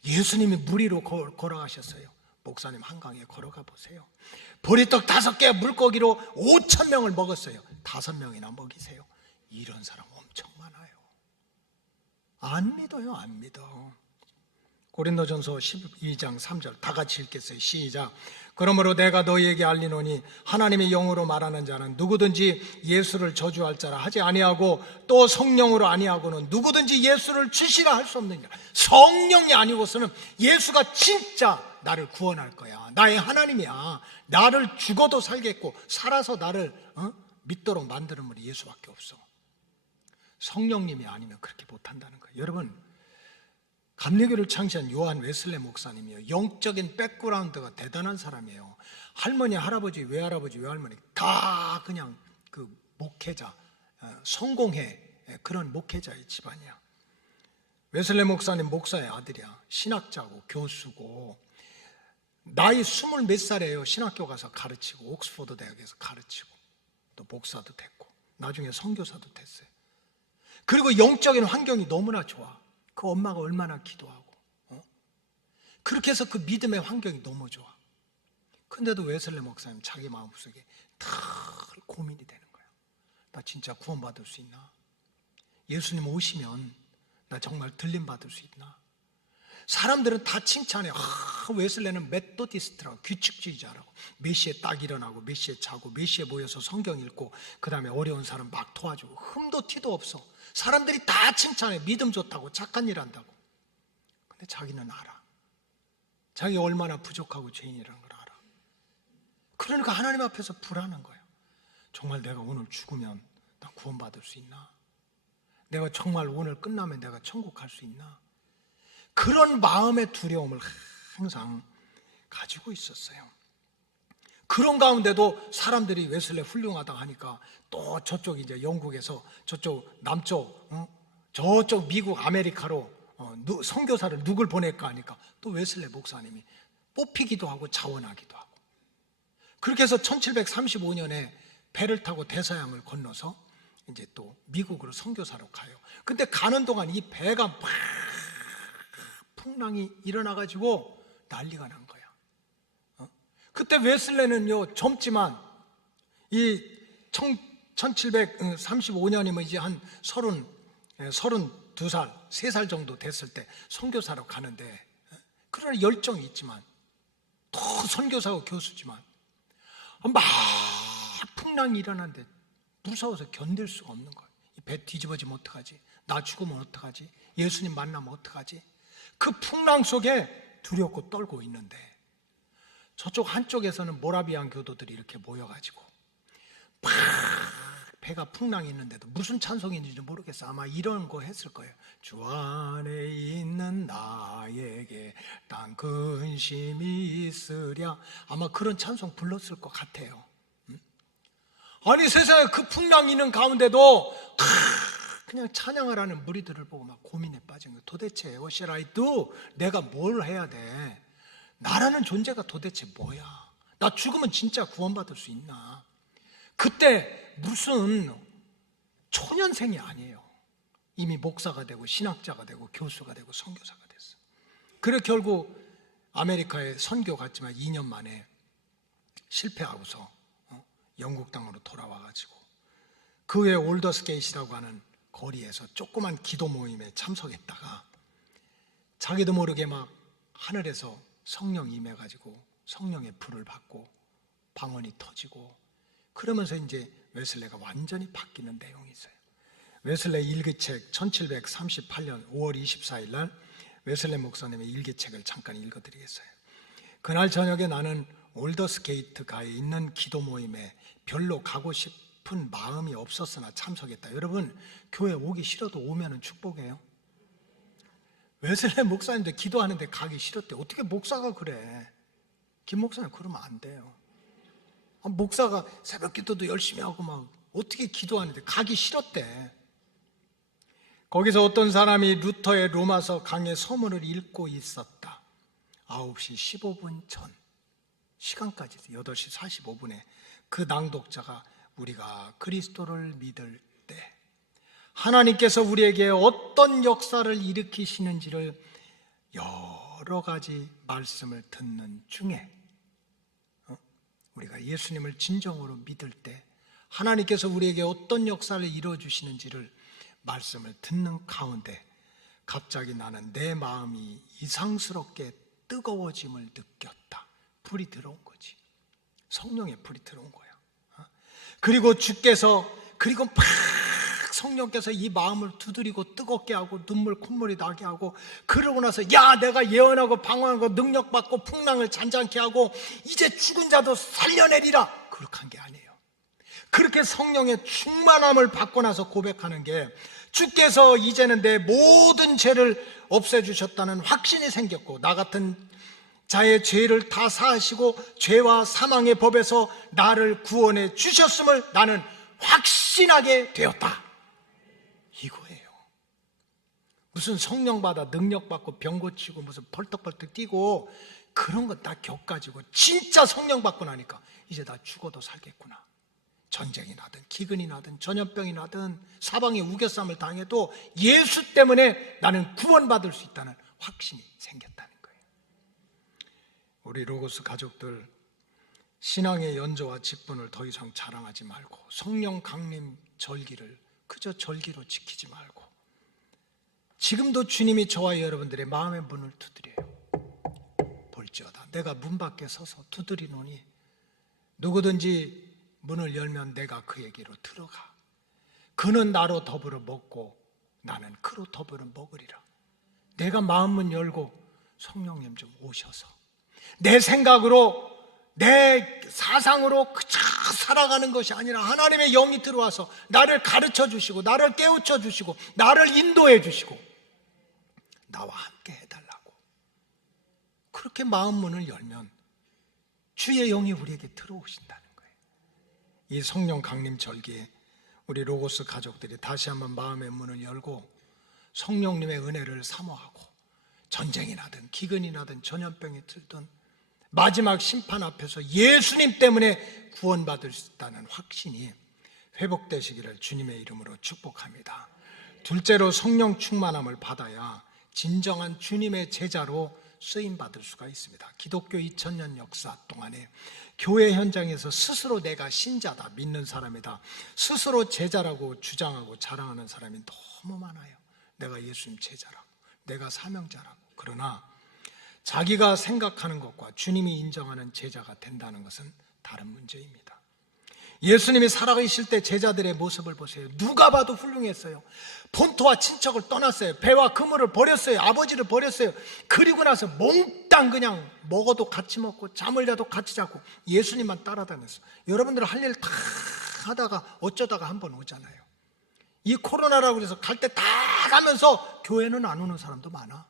예수님이 무리로 걸어가셨어요. 목사님 한강에 걸어가 보세요. 보리떡 5개 물고기로 5,000명을 먹었어요. 5명이나 먹이세요. 이런 사람 엄청 많아요. 안 믿어요. 안 믿어. 고린도전서 12장 3절 다 같이 읽겠어요. 시작. 그러므로 내가 너희에게 알리노니 하나님의 영으로 말하는 자는 누구든지 예수를 저주할 자라 하지 아니하고 또 성령으로 아니하고는 누구든지 예수를 주시라 할 수 없느니라. 성령이 아니고서는 예수가 진짜 나를 구원할 거야. 나의 하나님이야. 나를 죽어도 살겠고 살아서 나를 믿도록 만드는 분이 예수밖에 없어. 성령님이 아니면 그렇게 못한다는 거예요. 여러분, 감리교를 창시한 요한 웨슬레 목사님이요, 영적인 백그라운드가 대단한 사람이에요. 할머니, 할아버지, 외할아버지, 외할머니 다 그냥 그 목회자, 성공회 그런 목회자의 집안이야. 웨슬레 목사님 목사의 아들이야. 신학자고 교수고 나이 20몇 살이에요. 신학교 가서 가르치고 옥스퍼드 대학에서 가르치고 또 목사도 됐고 나중에 선교사도 됐어요. 그리고 영적인 환경이 너무나 좋아. 그 엄마가 얼마나 기도하고 그렇게 해서 그 믿음의 환경이 너무 좋아. 근데도 웨슬레 목사님 자기 마음속에 다 고민이 되는 거야. 나 진짜 구원받을 수 있나? 예수님 오시면 나 정말 들림받을 수 있나? 사람들은 다 칭찬해. 웨슬레는 메토디스트라고, 규칙주의자라고. 몇 시에 딱 일어나고 몇 시에 자고 몇 시에 모여서 성경 읽고 그 다음에 어려운 사람 막 도와주고 흠도 티도 없어. 사람들이 다 칭찬해. 믿음 좋다고, 착한 일 한다고. 근데 자기는 알아. 자기가 얼마나 부족하고 죄인이라는 걸 알아. 그러니까 하나님 앞에서 불안한 거야. 정말 내가 오늘 죽으면 나 구원받을 수 있나? 내가 정말 오늘 끝나면 내가 천국 갈 수 있나? 그런 마음의 두려움을 항상 가지고 있었어요. 그런 가운데도 사람들이 웨슬레 훌륭하다 하니까 또 저쪽 이제 영국에서 저쪽 남쪽 저쪽 미국 아메리카로 선교사를 누굴 보낼까 하니까 또 웨슬레 목사님이 뽑히기도 하고 자원하기도 하고 그렇게 해서 1735년에 배를 타고 대서양을 건너서 이제 또 미국으로 선교사로 가요. 근데 가는 동안 이 배가 막 풍랑이 일어나가지고 난리가 난 거야. 그때 웨슬레는요 젊지만 이 1735년이면 이제 한 32살, 3살 정도 됐을 때 선교사로 가는데 그러나 열정이 있지만 또 선교사고 교수지만 막 풍랑이 일어나는데 무서워서 견딜 수가 없는 거야. 이 배 뒤집어지면 어떡하지? 나 죽으면 어떡하지? 예수님 만나면 어떡하지? 그 풍랑 속에 두렵고 떨고 있는데 저쪽 한쪽에서는 모라비안 교도들이 이렇게 모여가지고 막 배가 풍랑이 있는데도 무슨 찬송인지 모르겠어. 아마 이런 거 했을 거예요. 주 안에 있는 나에게 딴 근심이 있으랴. 아마 그런 찬송 불렀을 것 같아요. 아니 세상에 그 풍랑이 있는 가운데도 그냥 찬양을 하는 무리들을 보고 막 고민에 빠진 거예요. 도대체 what shall I do? 내가 뭘 해야 돼? 나라는 존재가 도대체 뭐야? 나 죽으면 진짜 구원받을 수 있나? 그때 무슨 초년생이 아니에요. 이미 목사가 되고 신학자가 되고 교수가 되고 선교사가 됐어. 그래 결국 아메리카에 선교 갔지만 2년 만에 실패하고서 영국 땅으로 돌아와가지고 그 외에 올더스게이트라고 하는 거리에서 조그만 기도 모임에 참석했다가 자기도 모르게 막 하늘에서 성령 임해가지고 성령의 불을 받고 방언이 터지고 그러면서 이제 웨슬레가 완전히 바뀌는 내용이 있어요. 웨슬레 일기책 1738년 5월 24일 날 웨슬레 목사님의 일기책을 잠깐 읽어드리겠어요. 그날 저녁에 나는 올더스게이트가에 있는 기도 모임에 별로 가고 싶은 마음이 없었으나 참석했다. 여러분 교회 오기 싫어도 오면은 축복이에요. 웨슬레 목사님들 기도하는데 가기 싫었대. 어떻게 목사가 그래? 김 목사님 그러면 안 돼요. 목사가 새벽 기도도 열심히 하고 막 어떻게 기도하는데 가기 싫었대. 거기서 어떤 사람이 루터의 로마서 강의 서문을 읽고 있었다. 9시 15분 전 시간까지 8시 45분에 그 낭독자가 우리가 그리스도를 믿을 때 하나님께서 우리에게 어떤 역사를 일으키시는지를 여러 가지 말씀을 듣는 중에 우리가 예수님을 진정으로 믿을 때 하나님께서 우리에게 어떤 역사를 이루어주시는지를 말씀을 듣는 가운데 갑자기 나는 내 마음이 이상스럽게 뜨거워짐을 느꼈다. 불이 들어온 거지. 성령의 불이 들어온 거야. 그리고 주께서 그리고 막 성령께서 이 마음을 두드리고 뜨겁게 하고 눈물 콧물이 나게 하고 그러고 나서 야 내가 예언하고 방언하고 능력받고 풍랑을 잔잔케 하고 이제 죽은 자도 살려내리라 그렇게 한 게 아니에요. 그렇게 성령의 충만함을 받고 나서 고백하는 게 주께서 이제는 내 모든 죄를 없애주셨다는 확신이 생겼고 나 같은 자의 죄를 다 사하시고 죄와 사망의 법에서 나를 구원해 주셨음을 나는 확신하게 되었다. 이거예요. 무슨 성령 받아 능력 받고 병 고치고 무슨 벌떡벌떡 뛰고 그런 건 다 격가지고 진짜 성령 받고 나니까 이제 나 죽어도 살겠구나. 전쟁이 나든 기근이 나든 전염병이 나든 사방에 우겨쌈을 당해도 예수 때문에 나는 구원받을 수 있다는 확신이 생겼다는 거예요. 우리 로고스 가족들 신앙의 연조와 직분을 더 이상 자랑하지 말고 성령 강림 절기를 그저 절기로 지키지 말고 지금도 주님이 저와 여러분들의 마음의 문을 두드려요. 볼지어다 내가 문 밖에 서서 두드리노니 누구든지 문을 열면 내가 그에게로 들어가 그는 나로 더불어 먹고 나는 그로 더불어 먹으리라. 내가 마음문 열고 성령님 좀 오셔서 내 생각으로 내 사상으로 그저 살아가는 것이 아니라 하나님의 영이 들어와서 나를 가르쳐 주시고 나를 깨우쳐 주시고 나를 인도해 주시고 나와 함께 해달라고 그렇게 마음문을 열면 주의 영이 우리에게 들어오신다는 거예요. 이 성령 강림 절기에 우리 로고스 가족들이 다시 한번 마음의 문을 열고 성령님의 은혜를 사모하고 전쟁이 나든 기근이 나든 전염병이 들든 마지막 심판 앞에서 예수님 때문에 구원받을 수 있다는 확신이 회복되시기를 주님의 이름으로 축복합니다. 둘째로 성령 충만함을 받아야 진정한 주님의 제자로 쓰임받을 수가 있습니다. 기독교 2000년 역사 동안에 교회 현장에서 스스로 내가 신자다, 믿는 사람이다, 스스로 제자라고 주장하고 자랑하는 사람이 너무 많아요. 내가 예수님 제자라고, 내가 사명자라고. 그러나 자기가 생각하는 것과 주님이 인정하는 제자가 된다는 것은 다른 문제입니다. 예수님이 살아계실 때 제자들의 모습을 보세요. 누가 봐도 훌륭했어요. 본토와 친척을 떠났어요. 배와 그물을 버렸어요. 아버지를 버렸어요. 그리고 나서 몽땅 그냥 먹어도 같이 먹고 잠을 자도 같이 자고 예수님만 따라다녔어요. 여러분들 할 일 다 하다가 어쩌다가 한번 오잖아요. 이 코로나라고 해서 갈 때 다 가면서 교회는 안 오는 사람도 많아.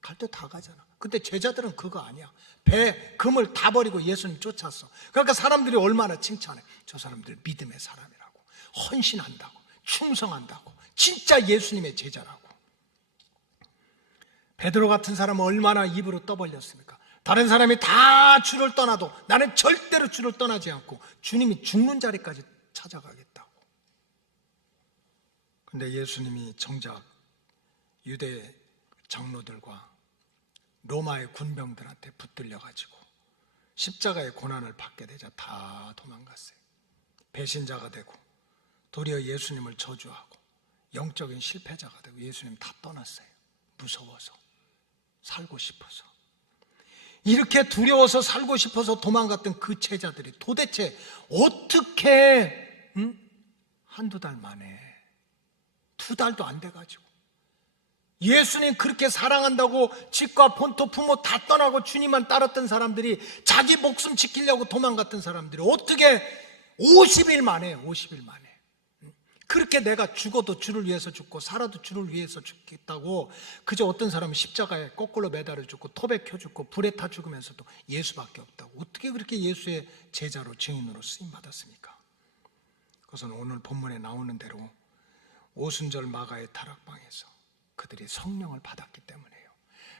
갈 때 다 가잖아. 근데 제자들은 그거 아니야. 배, 그물 다 버리고 예수님 쫓았어. 그러니까 사람들이 얼마나 칭찬해. 저 사람들 믿음의 사람이라고, 헌신한다고, 충성한다고, 진짜 예수님의 제자라고. 베드로 같은 사람은 얼마나 입으로 떠벌렸습니까? 다른 사람이 다 주를 떠나도 나는 절대로 주를 떠나지 않고 주님이 죽는 자리까지 찾아가겠다고. 근데 예수님이 정작 유대 장로들과 로마의 군병들한테 붙들려가지고 십자가의 고난을 받게 되자 다 도망갔어요. 배신자가 되고 도리어 예수님을 저주하고 영적인 실패자가 되고 예수님 다 떠났어요. 무서워서, 살고 싶어서. 이렇게 두려워서 살고 싶어서 도망갔던 그 제자들이 도대체 어떻게 한두 달 만에, 2달도 안 돼가지고 예수님 그렇게 사랑한다고 집과 본토 부모 다 떠나고 주님만 따랐던 사람들이, 자기 목숨 지키려고 도망갔던 사람들이 어떻게 50일 만에 그렇게 내가 죽어도 주를 위해서 죽고 살아도 주를 위해서 죽겠다고, 그저 어떤 사람은 십자가에 거꾸로 매달아 죽고 토백 켜 죽고 불에 타 죽으면서도 예수밖에 없다고, 어떻게 그렇게 예수의 제자로 증인으로 쓰임받았습니까? 그것은 오늘 본문에 나오는 대로 오순절 마가의 다락방에서 그들이 성령을 받았기 때문이에요.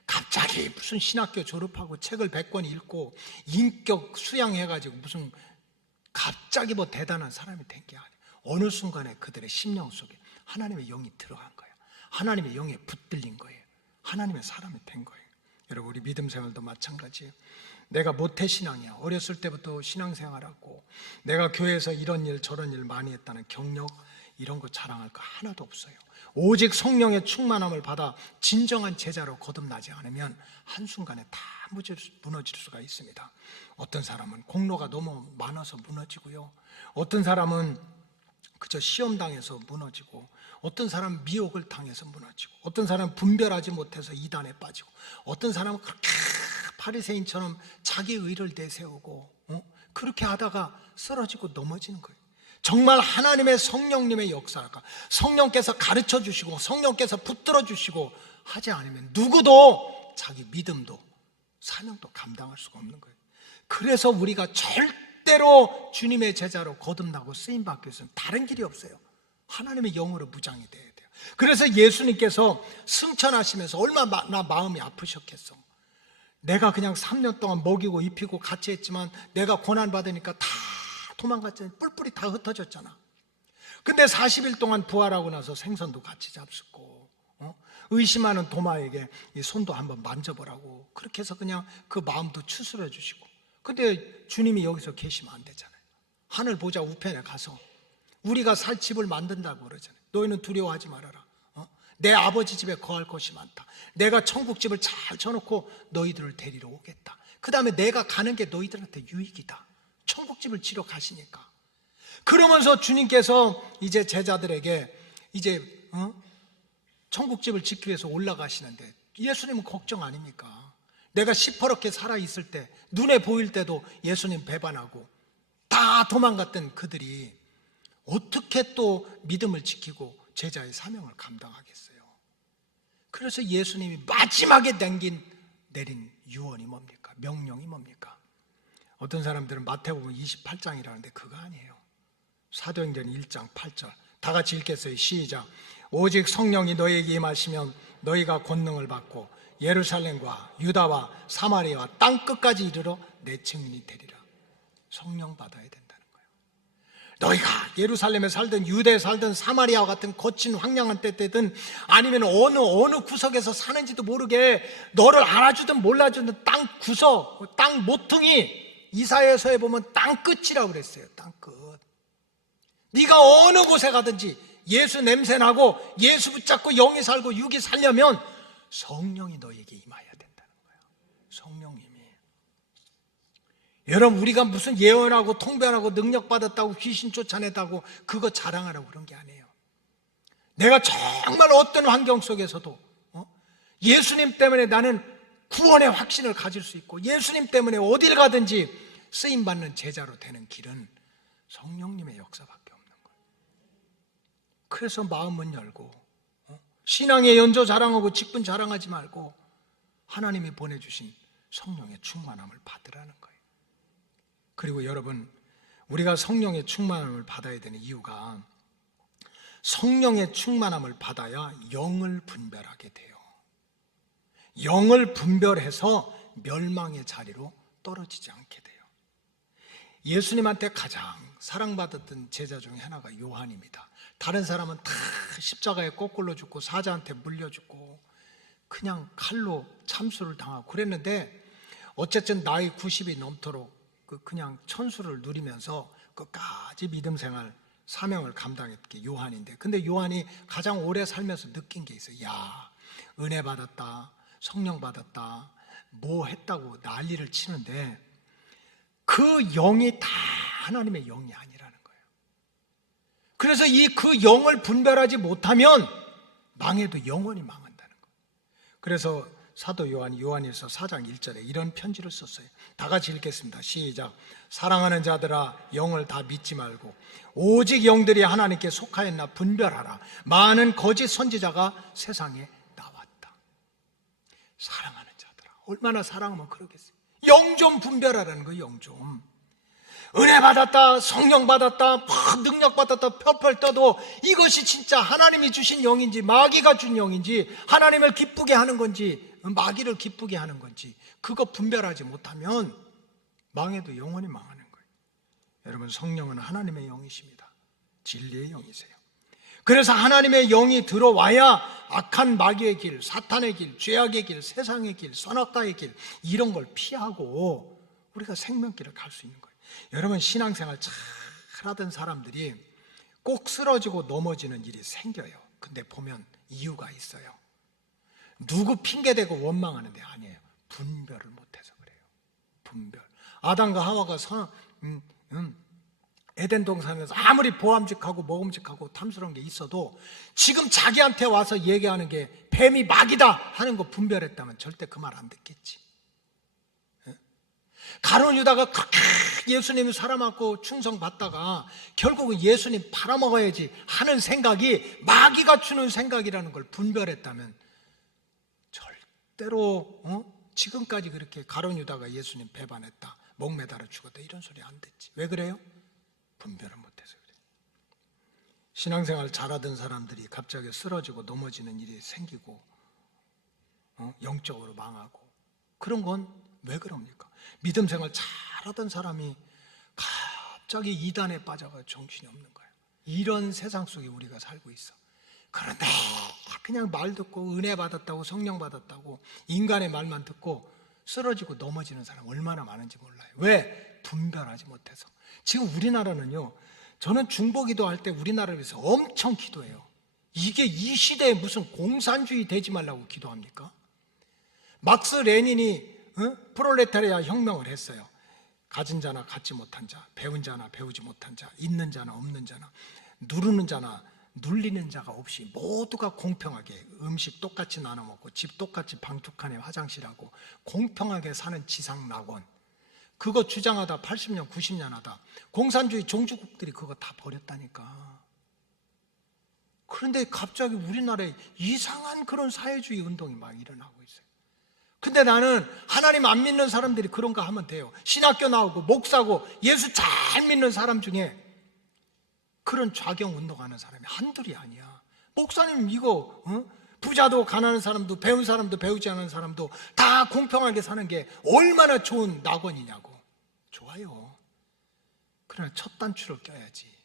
갑자기 무슨 신학교 졸업하고 책을 100권 읽고 인격 수양해가지고 무슨 갑자기 뭐 대단한 사람이 된 게 아니에요. 어느 순간에 그들의 심령 속에 하나님의 영이 들어간 거예요. 하나님의 영에 붙들린 거예요. 하나님의 사람이 된 거예요. 여러분, 우리 믿음 생활도 마찬가지예요. 내가 모태신앙이야. 어렸을 때부터 신앙생활하고 내가 교회에서 이런 일 저런 일 많이 했다는 경력 이런 거 자랑할 거 하나도 없어요. 오직 성령의 충만함을 받아 진정한 제자로 거듭나지 않으면 한순간에 다 무너질 수가 있습니다. 어떤 사람은 공로가 너무 많아서 무너지고요, 어떤 사람은 그저 시험당해서 무너지고, 어떤 사람은 미혹을 당해서 무너지고, 어떤 사람은 분별하지 못해서 이단에 빠지고, 어떤 사람은 그렇게 바리새인처럼 자기 의를 내세우고 그렇게 하다가 쓰러지고 넘어지는 거예요. 정말 하나님의 성령님의 역사가, 성령께서 가르쳐 주시고 성령께서 붙들어 주시고 하지 않으면 누구도 자기 믿음도 사명도 감당할 수가 없는 거예요. 그래서 우리가 절대로 주님의 제자로 거듭나고 쓰임받기 위해서는 다른 길이 없어요. 하나님의 영으로 무장이 돼야 돼요. 그래서 예수님께서 승천하시면서 얼마나 마음이 아프셨겠어. 내가 그냥 3년 동안 먹이고 입히고 같이 했지만 내가 고난받으니까 다 도망갔잖아요. 뿔뿔이 다 흩어졌잖아. 근데 40일 동안 부활하고 나서 생선도 같이 잡수고 의심하는 도마에게 이 손도 한번 만져보라고 그렇게 해서 그냥 그 마음도 추스려 주시고. 근데 주님이 여기서 계시면 안 되잖아요. 하늘 보자 우편에 가서 우리가 살 집을 만든다고 그러잖아요. 너희는 두려워하지 말아라. 내 아버지 집에 거할 것이 많다. 내가 천국집을 잘 쳐놓고 너희들을 데리러 오겠다. 그 다음에 내가 가는 게 너희들한테 유익이다. 천국집을 지러 가시니까. 그러면서 주님께서 이제 제자들에게 이제 천국집을 짓기 위해서 올라가시는데 예수님은 걱정 아닙니까? 내가 시퍼렇게 살아있을 때 눈에 보일 때도 예수님 배반하고 다 도망갔던 그들이 어떻게 또 믿음을 지키고 제자의 사명을 감당하겠어요? 그래서 예수님이 마지막에 내린 유언이 뭡니까? 명령이 뭡니까? 어떤 사람들은 마태복음 28장이라는데 그거 아니에요. 사도행전 1장 8절 다 같이 읽겠어요. 시작. 오직 성령이 너희에게 임하시면 너희가 권능을 받고 예루살렘과 유다와 사마리아와 땅끝까지 이르러 내 증인이 되리라. 성령 받아야 된다는 거예요. 너희가 예루살렘에 살든 유대에 살든 사마리아와 같은 거친 황량한 때든 아니면 어느 구석에서 사는지도 모르게 너를 알아주든 몰라주든 땅 구석, 땅 모퉁이, 이사야서에 보면 땅끝이라고 그랬어요. 땅끝. 네가 어느 곳에 가든지 예수 냄새 나고 예수 붙잡고 영이 살고 육이 살려면 성령이 너에게 임해야 된다는 거예요. 성령님이. 여러분, 우리가 무슨 예언하고 통변하고 능력 받았다고 귀신 쫓아냈다고 그거 자랑하라고 그런 게 아니에요. 내가 정말 어떤 환경 속에서도 예수님 때문에 나는 구원의 확신을 가질 수 있고 예수님 때문에 어딜 가든지 쓰임받는 제자로 되는 길은 성령님의 역사밖에 없는 거예요. 그래서 마음은 열고 신앙의 연조 자랑하고 직분 자랑하지 말고 하나님이 보내주신 성령의 충만함을 받으라는 거예요. 그리고 여러분, 우리가 성령의 충만함을 받아야 되는 이유가 성령의 충만함을 받아야 영을 분별하게 돼요. 영을 분별해서 멸망의 자리로 떨어지지 않게 돼요. 예수님한테 가장 사랑받았던 제자 중에 하나가 요한입니다. 다른 사람은 다 십자가에 거꾸로 죽고 사자한테 물려 죽고 그냥 칼로 참수를 당하고 그랬는데 어쨌든 나이 90이 넘도록 그냥 천수를 누리면서 끝까지 믿음 생활 사명을 감당했던 게 요한인데, 근데 요한이 가장 오래 살면서 느낀 게 있어요. 야, 은혜 받았다, 성령 받았다, 뭐 했다고 난리를 치는데 그 영이 다 하나님의 영이 아니라는 거예요. 그래서 그 영을 분별하지 못하면 망해도 영원히 망한다는 거예요. 그래서 사도 요한이 요한일서 4장 1절에 이런 편지를 썼어요. 다 같이 읽겠습니다. 시작. 사랑하는 자들아, 영을 다 믿지 말고 오직 영들이 하나님께 속하였나 분별하라. 많은 거짓 선지자가 세상에 나왔다. 사랑하는 자들아, 얼마나 사랑하면 그러겠어요. 영 좀 분별하라는 거예요. 영 좀. 은혜 받았다, 성령 받았다, 능력 받았다 펄펄 떠도 이것이 진짜 하나님이 주신 영인지 마귀가 준 영인지 하나님을 기쁘게 하는 건지 마귀를 기쁘게 하는 건지 그거 분별하지 못하면 망해도 영원히 망하는 거예요. 여러분, 성령은 하나님의 영이십니다. 진리의 영이세요. 그래서 하나님의 영이 들어와야 악한 마귀의 길, 사탄의 길, 죄악의 길, 세상의 길, 선악과의 길, 이런 걸 피하고 우리가 생명길을 갈 수 있는 거예요. 여러분, 신앙생활 잘 하던 사람들이 꼭 쓰러지고 넘어지는 일이 생겨요. 근데 보면 이유가 있어요. 누구 핑계대고 원망하는 데 아니에요. 분별을 못해서 그래요. 분별. 아담과 하와가 에덴 동산에서 아무리 보암직하고 먹음직하고 탐스러운 게 있어도 지금 자기한테 와서 얘기하는 게 뱀이 마귀다 하는 거 분별했다면 절대 그 말 안 듣겠지. 가룟 유다가 그렇게 예수님이 사랑받고 충성받다가 결국은 예수님 팔아먹어야지 하는 생각이 마귀가 주는 생각이라는 걸 분별했다면 절대로 지금까지 그렇게 가룟 유다가 예수님 배반했다, 목매달아 죽었다 이런 소리 안 듣지. 왜 그래요? 분별을 못해서 그래요. 신앙생활 잘하던 사람들이 갑자기 쓰러지고 넘어지는 일이 생기고 영적으로 망하고, 그런 건 왜 그럽니까? 믿음생활 잘하던 사람이 갑자기 이단에 빠져가 정신이 없는 거예요. 이런 세상 속에 우리가 살고 있어. 그런데 그냥 말 듣고 은혜 받았다고 성령 받았다고 인간의 말만 듣고 쓰러지고 넘어지는 사람 얼마나 많은지 몰라요. 왜? 분별하지 못해서. 지금 우리나라는요, 저는 중보기도 할 때 우리나라를 위해서 엄청 기도해요. 이게 이 시대에 무슨 공산주의 되지 말라고 기도합니까? 막스 레닌이 프롤레타리아 혁명을 했어요. 가진 자나 갖지 못한 자, 배운 자나 배우지 못한 자, 있는 자나 없는 자나, 누르는 자나 눌리는 자가 없이 모두가 공평하게 음식 똑같이 나눠 먹고 집 똑같이 방 두 칸에 화장실하고 공평하게 사는 지상 낙원, 그거 주장하다 80년 90년 하다 공산주의 종주국들이 그거 다 버렸다니까. 그런데 갑자기 우리나라에 이상한 그런 사회주의 운동이 막 일어나고 있어요. 근데 나는 하나님 안 믿는 사람들이 그런가 하면 돼요. 신학교 나오고 목사고 예수 잘 믿는 사람 중에 그런 좌경 운동하는 사람이 한둘이 아니야. 목사님 이거 부자도 가난한 사람도 배운 사람도 배우지 않은 사람도 다 공평하게 사는 게 얼마나 좋은 낙원이냐고. 좋아요. 그러나 첫 단추를 껴야지.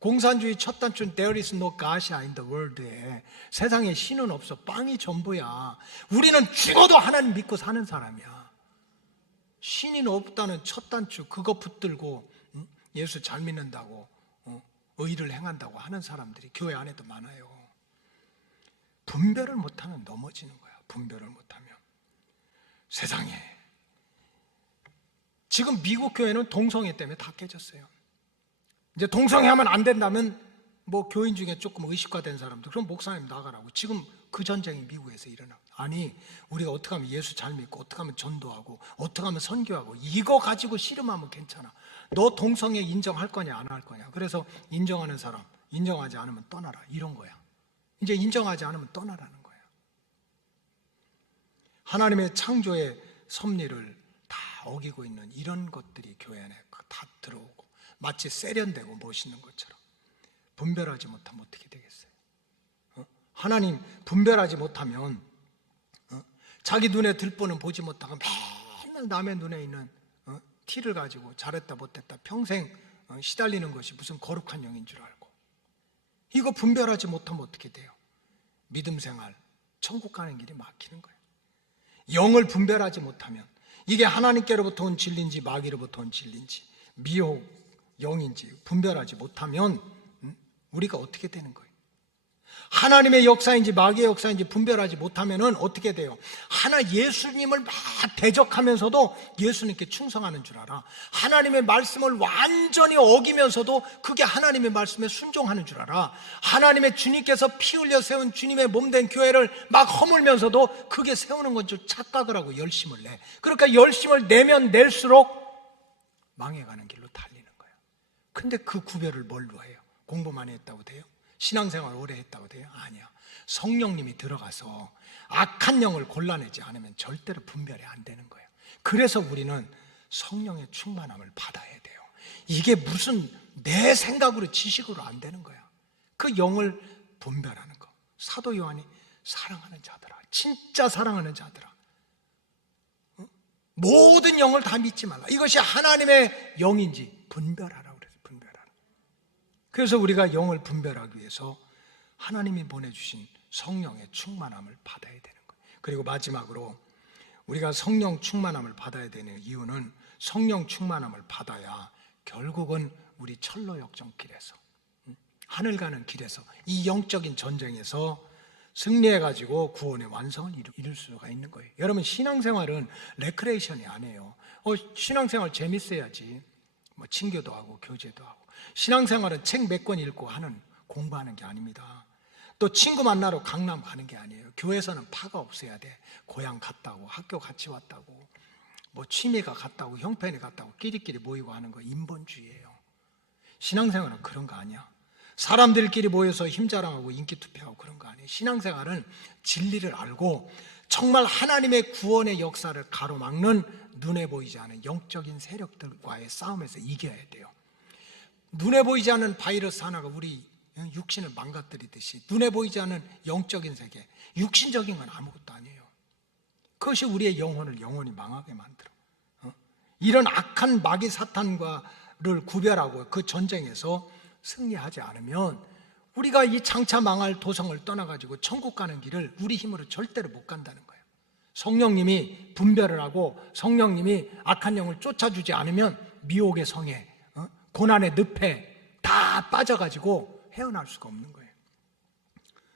공산주의 첫 단추는 There is no God in the world에 세상에 신은 없어. 빵이 전부야. 우리는 죽어도 하나님 믿고 사는 사람이야. 신이 없다는 첫 단추 그거 붙들고 예수 잘 믿는다고 의를 행한다고 하는 사람들이 교회 안에도 많아요. 분별을 못하면 넘어지는 거야. 분별을 못하면. 세상에 지금 미국 교회는 동성애 때문에 다 깨졌어요. 이제 동성애하면 안 된다면 뭐 교인 중에 조금 의식화된 사람들, 그럼 목사님 나가라고. 지금 그 전쟁이 미국에서 일어나. 아니, 우리가 어떻게 하면 예수 잘 믿고 어떻게 하면 전도하고 어떻게 하면 선교하고 이거 가지고 씨름하면 괜찮아. 너 동성애 인정할 거냐 안 할 거냐. 그래서 인정하는 사람, 인정하지 않으면 떠나라, 이런 거야. 이제 인정하지 않으면 떠나라는 거야. 하나님의 창조의 섭리를 다 어기고 있는 이런 것들이 교회 안에 다 들어오고 마치 세련되고 멋있는 것처럼 분별하지 못하면 어떻게 되겠어요? 하나님 분별하지 못하면 자기 눈에 들보는 보지 못하고 맨날 남의 눈에 있는 티를 가지고 잘했다 못했다 평생 시달리는 것이 무슨 거룩한 영인 줄 알고, 이거 분별하지 못하면 어떻게 돼요? 믿음 생활, 천국 가는 길이 막히는 거예요. 영을 분별하지 못하면 이게 하나님께로부터 온 진리인지 마귀로부터 온 진리인지 미혹 영인지 분별하지 못하면 우리가 어떻게 되는 거예요? 하나님의 역사인지 마귀의 역사인지 분별하지 못하면 어떻게 돼요? 하나 예수님을 막 대적하면서도 예수님께 충성하는 줄 알아. 하나님의 말씀을 완전히 어기면서도 그게 하나님의 말씀에 순종하는 줄 알아. 하나님의 주님께서 피 흘려 세운 주님의 몸된 교회를 막 허물면서도 그게 세우는 건 줄 착각을 하고 열심을 내. 그러니까 열심을 내면 낼수록 망해가는 길로 달리는 거예요. 근데 그 구별을 뭘로 해요? 공부 많이 했다고 돼요? 신앙생활 오래 했다고 돼요? 아니야. 성령님이 들어가서 악한 영을 골라내지 않으면 절대로 분별이 안 되는 거예요. 그래서 우리는 성령의 충만함을 받아야 돼요. 이게 무슨 내 생각으로 지식으로 안 되는 거야. 그 영을 분별하는 거. 사도 요한이 사랑하는 자들아, 진짜 사랑하는 자들아, 모든 영을 다 믿지 말라. 이것이 하나님의 영인지 분별하라. 그래서 우리가 영을 분별하기 위해서 하나님이 보내주신 성령의 충만함을 받아야 되는 거예요. 그리고 마지막으로 우리가 성령 충만함을 받아야 되는 이유는 성령 충만함을 받아야 결국은 우리 철로 역정길에서 하늘 가는 길에서 이 영적인 전쟁에서 승리해가지고 구원의 완성을 이룰 수가 있는 거예요. 여러분, 신앙생활은 레크레이션이 아니에요. 신앙생활 재밌어야지. 뭐 친교도 하고 교제도 하고. 신앙생활은 책 몇 권 읽고 공부하는 게 아닙니다. 또 친구 만나러 강남 가는 게 아니에요. 교회에서는 파가 없어야 돼. 고향 갔다고, 학교 같이 왔다고, 뭐 취미가 같다고, 형편이 같다고 끼리끼리 모이고 하는 거 인본주의예요. 신앙생활은 그런 거 아니야. 사람들끼리 모여서 힘자랑하고 인기 투표하고 그런 거 아니에요. 신앙생활은 진리를 알고 정말 하나님의 구원의 역사를 가로막는 눈에 보이지 않은 영적인 세력들과의 싸움에서 이겨야 돼요. 눈에 보이지 않는 바이러스 하나가 우리 육신을 망가뜨리듯이 눈에 보이지 않은 영적인 세계, 육신적인 건 아무것도 아니에요. 그것이 우리의 영혼을 영원히 망하게 만들어. 이런 악한 마귀 사탄과를 구별하고 그 전쟁에서 승리하지 않으면 우리가 이 장차 망할 도성을 떠나가지고 천국 가는 길을 우리 힘으로 절대로 못 간다는 거예요. 성령님이 분별을 하고 성령님이 악한 영을 쫓아주지 않으면 미혹의 성에, 고난의 늪에 다 빠져가지고 헤어날 수가 없는 거예요.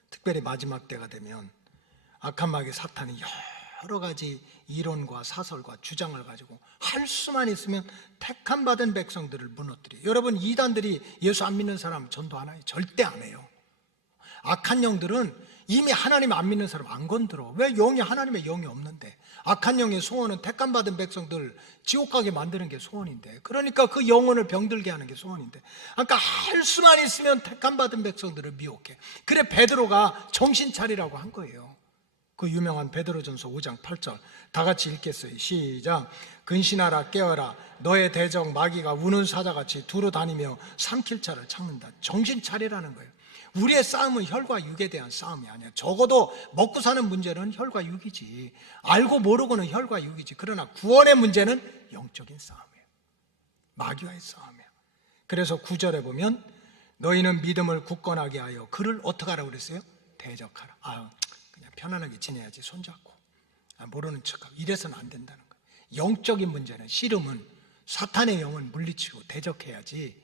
특별히 마지막 때가 되면 악한 마귀 사탄이 여러 가지 이론과 사설과 주장을 가지고 할 수만 있으면 택함 받은 백성들을 무너뜨려요. 여러분, 이단들이 예수 안 믿는 사람 전도하나요? 절대 안 해요. 악한 영들은 이미 하나님 안 믿는 사람 안 건드려. 왜? 하나님의 영이 없는데. 악한 영의 소원은 택함 받은 백성들 지옥 가게 만드는 게 소원인데, 그러니까 그 영혼을 병들게 하는 게 소원인데, 그러니까 할 수만 있으면 택함 받은 백성들을 미혹해. 그래 베드로가 정신 차리라고 한 거예요. 그 유명한 베드로전서 5장 8절 다 같이 읽겠어요. 시작. 근신하라, 깨어라. 너의 대적 마귀가 우는 사자같이 두루 다니며 삼킬 자를 찾는다. 정신 차리라는 거예요. 우리의 싸움은 혈과 육에 대한 싸움이 아니야. 적어도 먹고 사는 문제는 혈과 육이지, 알고 모르고는 혈과 육이지. 그러나 구원의 문제는 영적인 싸움이에요. 마귀와의 싸움이에요. 그래서 9절에 보면 너희는 믿음을 굳건하게 하여 그를 어떻게 하라고 그랬어요? 대적하라. 그냥 편안하게 지내야지, 손잡고 모르는 척하고 이래서는 안 된다는 거예요. 영적인 문제는, 씨름은 사탄의 영을 물리치고 대적해야지,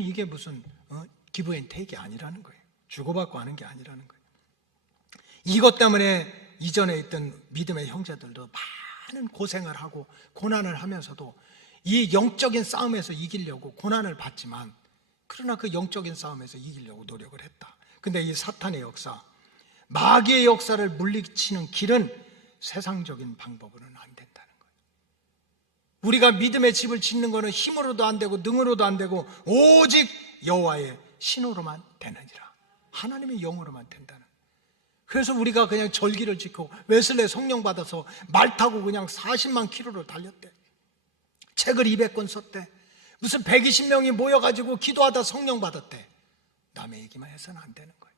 이게 무슨 기브 앤 테이크이 아니라는 거예요. 주고받고 하는 게 아니라는 거예요. 이것 때문에 이전에 있던 믿음의 형제들도 많은 고생을 하고 고난을 하면서도 이 영적인 싸움에서 이기려고 고난을 받지만, 그러나 그 영적인 싸움에서 이기려고 노력을 했다. 근데 이 사탄의 역사, 마귀의 역사를 물리치는 길은 세상적인 방법으로는 안 된다는 거예요. 우리가 믿음의 집을 짓는 것은 힘으로도 안 되고 능으로도 안 되고 오직 여호와의 신으로만 되느니라. 하나님의 영으로만 된다는 거예요. 그래서 우리가 그냥 절기를 지키고 웨슬레 성령 받아서 말 타고 그냥 40만 킬로를 달렸대. 책을 200권 썼대. 무슨 120명이 모여가지고 기도하다 성령 받았대. 남의 얘기만 해서는 안 되는 거예요.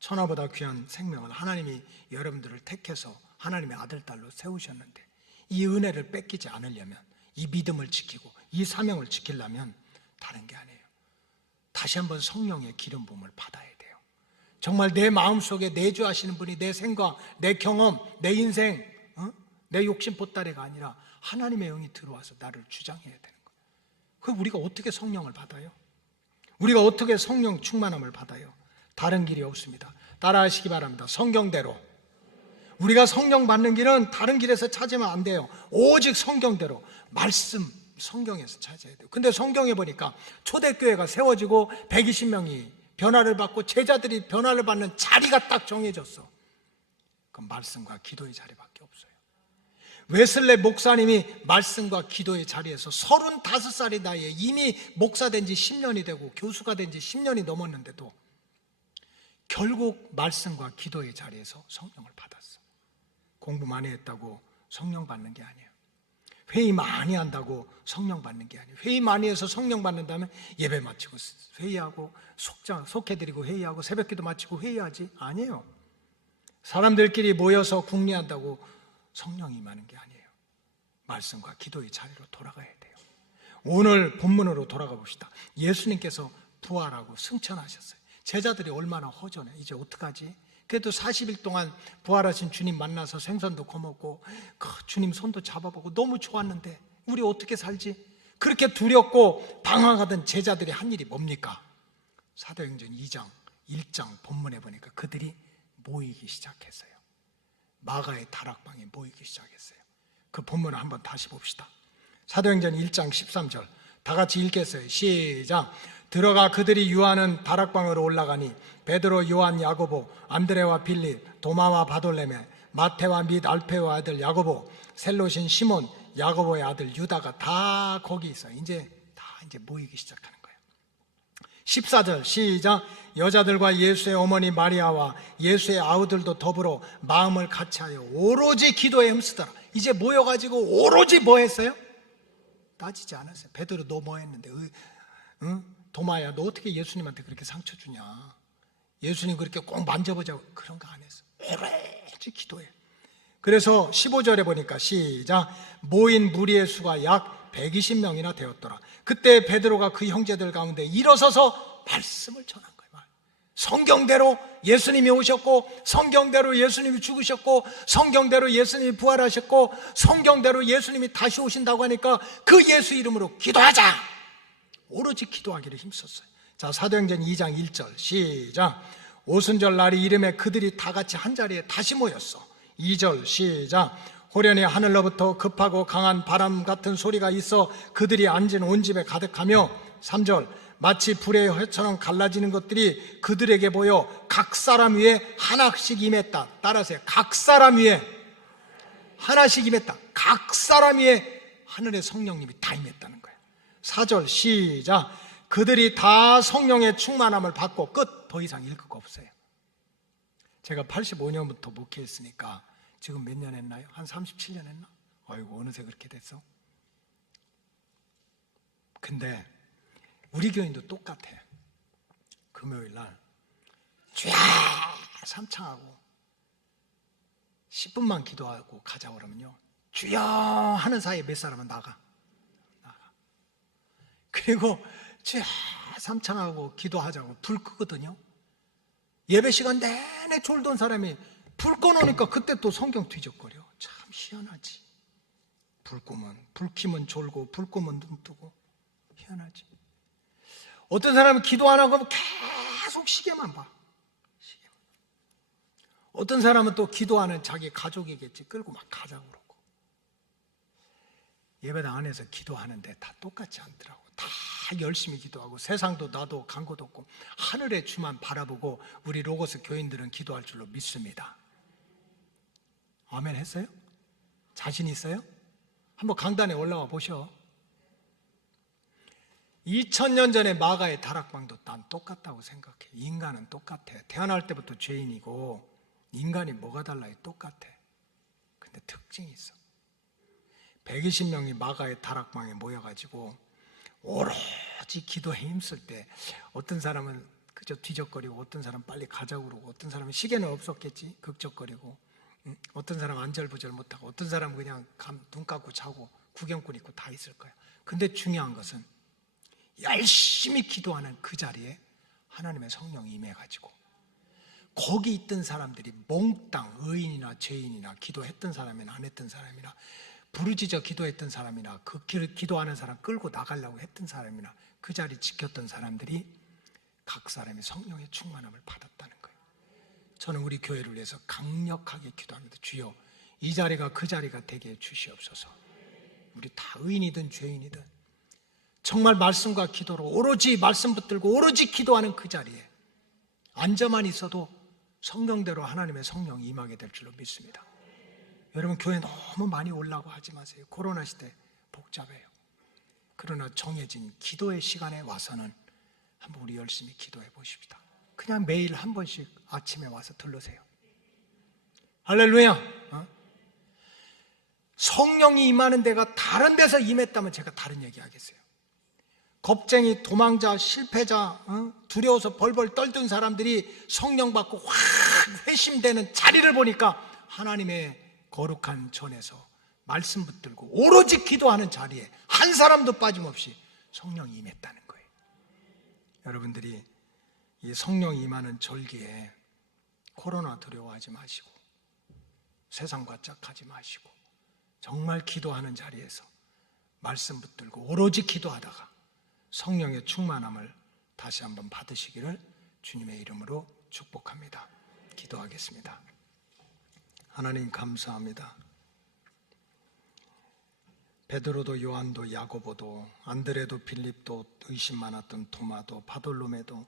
천하보다 귀한 생명을 하나님이 여러분들을 택해서 하나님의 아들, 딸로 세우셨는데, 이 은혜를 뺏기지 않으려면, 이 믿음을 지키고 이 사명을 지키려면 다른 게 아니에요. 다시 한번 성령의 기름 부음을 받아야 돼요. 정말 내 마음속에 내주하시는 분이 내 생각, 내 경험, 내 인생, 내 욕심 보따리가 아니라 하나님의 영이 들어와서 나를 주장해야 되는 거예요. 그럼 우리가 어떻게 성령을 받아요? 우리가 어떻게 성령 충만함을 받아요? 다른 길이 없습니다. 따라하시기 바랍니다. 성경대로. 우리가 성령 받는 길은 다른 길에서 찾으면 안 돼요. 오직 성경대로, 말씀, 성경에서 찾아야 돼요. 근데 성경에 보니까 초대교회가 세워지고 120명이 변화를 받고 제자들이 변화를 받는 자리가 딱 정해졌어. 그 말씀과 기도의 자리밖에 없어요. 웨슬레 목사님이 말씀과 기도의 자리에서 35살의 나이에 이미 목사 된 지 10년이 되고 교수가 된 지 10년이 넘었는데도 결국 말씀과 기도의 자리에서 성령을 받았어. 공부 많이 했다고 성령 받는 게 아니에요. 회의 많이 한다고 성령 받는 게 아니에요. 회의 많이 해서 성령 받는다면 예배 마치고 회의하고 속해드리고 회의하고 새벽기도 마치고 회의하지? 아니에요. 사람들끼리 모여서 궁리한다고 성령이 임하는 게 아니에요. 말씀과 기도의 자리로 돌아가야 돼요. 오늘 본문으로 돌아가 봅시다. 예수님께서 부활하고 승천하셨어요. 제자들이 얼마나 허전해. 이제 어떡하지? 그래도 40일 동안 부활하신 주님 만나서 생선도 거먹고 주님 손도 잡아보고 너무 좋았는데 우리 어떻게 살지? 그렇게 두렵고 방황하던 제자들이 한 일이 뭡니까? 사도행전 2장 1장 본문에 보니까 그들이 모이기 시작했어요. 마가의 다락방에 모이기 시작했어요. 그 본문을 한번 다시 봅시다. 사도행전 1장 13절 다 같이 읽겠어요. 시작. 들어가 그들이 유하는 다락방으로 올라가니 베드로, 요한, 야고보, 안드레와 빌립, 도마와 바돌레메, 마테와 및 알페와 아들 야고보, 셀롯인 시몬, 야고보의 아들 유다가 다 거기 있어요. 이제 모이기 시작하는 거예요. 14절 시작. 여자들과 예수의 어머니 마리아와 예수의 아우들도 더불어 마음을 같이하여 오로지 기도에 힘쓰더라. 이제 모여가지고 오로지 뭐 했어요? 따지지 않았어요. 베드로 너 뭐 했는데? 응? 도마야 너 어떻게 예수님한테 그렇게 상처 주냐? 예수님 그렇게 꼭 만져보자고 그런 거 안 했어. 오로지 기도해. 그래서 15절에 보니까 시작. 모인 무리의 수가 약 120명이나 되었더라. 그때 베드로가 그 형제들 가운데 일어서서 말씀을 전한 거예요. 성경대로 예수님이 오셨고, 성경대로 예수님이 죽으셨고, 성경대로 예수님이 부활하셨고, 성경대로 예수님이 다시 오신다고 하니까 그 예수 이름으로 기도하자. 오로지 기도하기를 힘썼어요. 자, 사도행전 2장 1절 시작. 오순절 날이 이름에 그들이 다 같이 한자리에 다시 모였어. 2절 시작. 호련히 하늘로부터 급하고 강한 바람 같은 소리가 있어 그들이 앉은 온 집에 가득하며 3절 마치 불의 혀처럼 갈라지는 것들이 그들에게 보여 각 사람 위에 하나씩 임했다. 따라하세요. 각 사람 위에 하나씩 임했다. 각 사람 위에 하늘의 성령님이 다 임했다는 거예요. 4절 시작. 그들이 다 성령의 충만함을 받고 끝. 더 이상 읽을 거 없어요. 제가 85년부터 목회했으니까 지금 몇 년 했나요? 한 37년 했나? 아이고 어느새 그렇게 됐어. 근데 우리 교인도 똑같아. 금요일 날 주야 삼창하고 10분만 기도하고 가자 그러면요, 주여 하는 사이에 몇 사람은 나가. 그리고 주야 삼창하고 기도하자고 불 끄거든요. 예배 시간 내내 졸던 사람이 불 꺼놓으니까 그때 또 성경 뒤적거려. 참 희한하지. 불 켜면 졸고 불 끄면 눈 뜨고 희한하지. 어떤 사람은 기도 안 하고 계속 시계만 봐. 시계만. 어떤 사람은 또 기도하는 자기 가족이겠지 끌고 막 가자고 그러고. 예배당 안에서 기도하는데 다 똑같지 않더라고. 다 열심히 기도하고 세상도 나도 간 곳 없고 하늘의 주만 바라보고 우리 로고스 교인들은 기도할 줄로 믿습니다. 아멘 했어요? 자신 있어요? 한번 강단에 올라와 보셔. 2000년 전에 마가의 다락방도 난 똑같다고 생각해. 인간은 똑같아. 태어날 때부터 죄인이고 인간이 뭐가 달라요? 똑같아. 근데 특징이 있어. 120명이 마가의 다락방에 모여가지고 오로지 기도에 힘쓸 때 어떤 사람은 그저 뒤적거리고 어떤 사람은 빨리 가자고 그러고 어떤 사람은 시계는 없었겠지 극적거리고 어떤 사람은 안절부절 못하고 어떤 사람은 그냥 눈 감고 자고 구경꾼 있고 다 있을 거야. 근데 중요한 것은 열심히 기도하는 그 자리에 하나님의 성령이 임해가지고 거기 있던 사람들이 몽땅 의인이나 죄인이나 기도했던 사람이나 안 했던 사람이나 부르짖어 기도했던 사람이나 그 기도하는 사람 끌고 나가려고 했던 사람이나 그 자리 지켰던 사람들이 각 사람이 성령의 충만함을 받았다는 거예요. 저는 우리 교회를 위해서 강력하게 기도합니다. 주여 이 자리가 그 자리가 되게 해주시옵소서. 우리 다 의인이든 죄인이든 정말 말씀과 기도로 오로지 말씀 붙들고 오로지 기도하는 그 자리에 앉아만 있어도 성경대로 하나님의 성령이 임하게 될 줄로 믿습니다. 여러분 교회 너무 많이 오려고 하지 마세요. 코로나 시대 복잡해요. 그러나 정해진 기도의 시간에 와서는 한번 우리 열심히 기도해 보십시다. 그냥 매일 한 번씩 아침에 와서 들르세요. 할렐루야. 성령이 임하는 데가 다른 데서 임했다면 제가 다른 얘기 하겠어요. 겁쟁이, 도망자, 실패자, 두려워서 벌벌 떨던 사람들이 성령 받고 확 회심되는 자리를 보니까 하나님의 거룩한 전에서 말씀 붙들고 오로지 기도하는 자리에 한 사람도 빠짐없이 성령이 임했다는 거예요. 여러분들이 이 성령 임하는 절기에 코로나 두려워하지 마시고 세상 바짝하지 마시고 정말 기도하는 자리에서 말씀 붙들고 오로지 기도하다가 성령의 충만함을 다시 한번 받으시기를 주님의 이름으로 축복합니다. 기도하겠습니다. 하나님 감사합니다. 베드로도 요한도 야고보도 안드레도 빌립도 의심 많았던 도마도 바돌로메도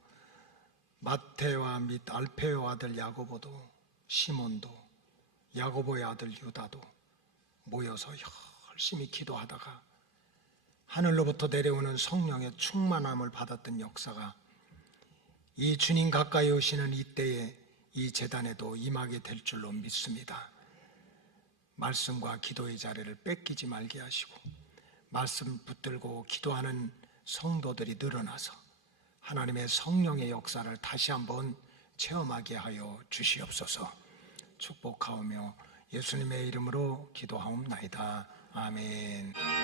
마테와 및 알페오 아들 야고보도 시몬도 야고보의 아들 유다도 모여서 열심히 기도하다가 하늘로부터 내려오는 성령의 충만함을 받았던 역사가 이 주님 가까이 오시는 이때에 이 제단에도 임하게 될 줄로 믿습니다. 말씀과 기도의 자리를 뺏기지 말게 하시고 말씀 붙들고 기도하는 성도들이 늘어나서 하나님의 성령의 역사를 다시 한번 체험하게 하여 주시옵소서. 축복하오며 예수님의 이름으로 기도하옵나이다. 아멘.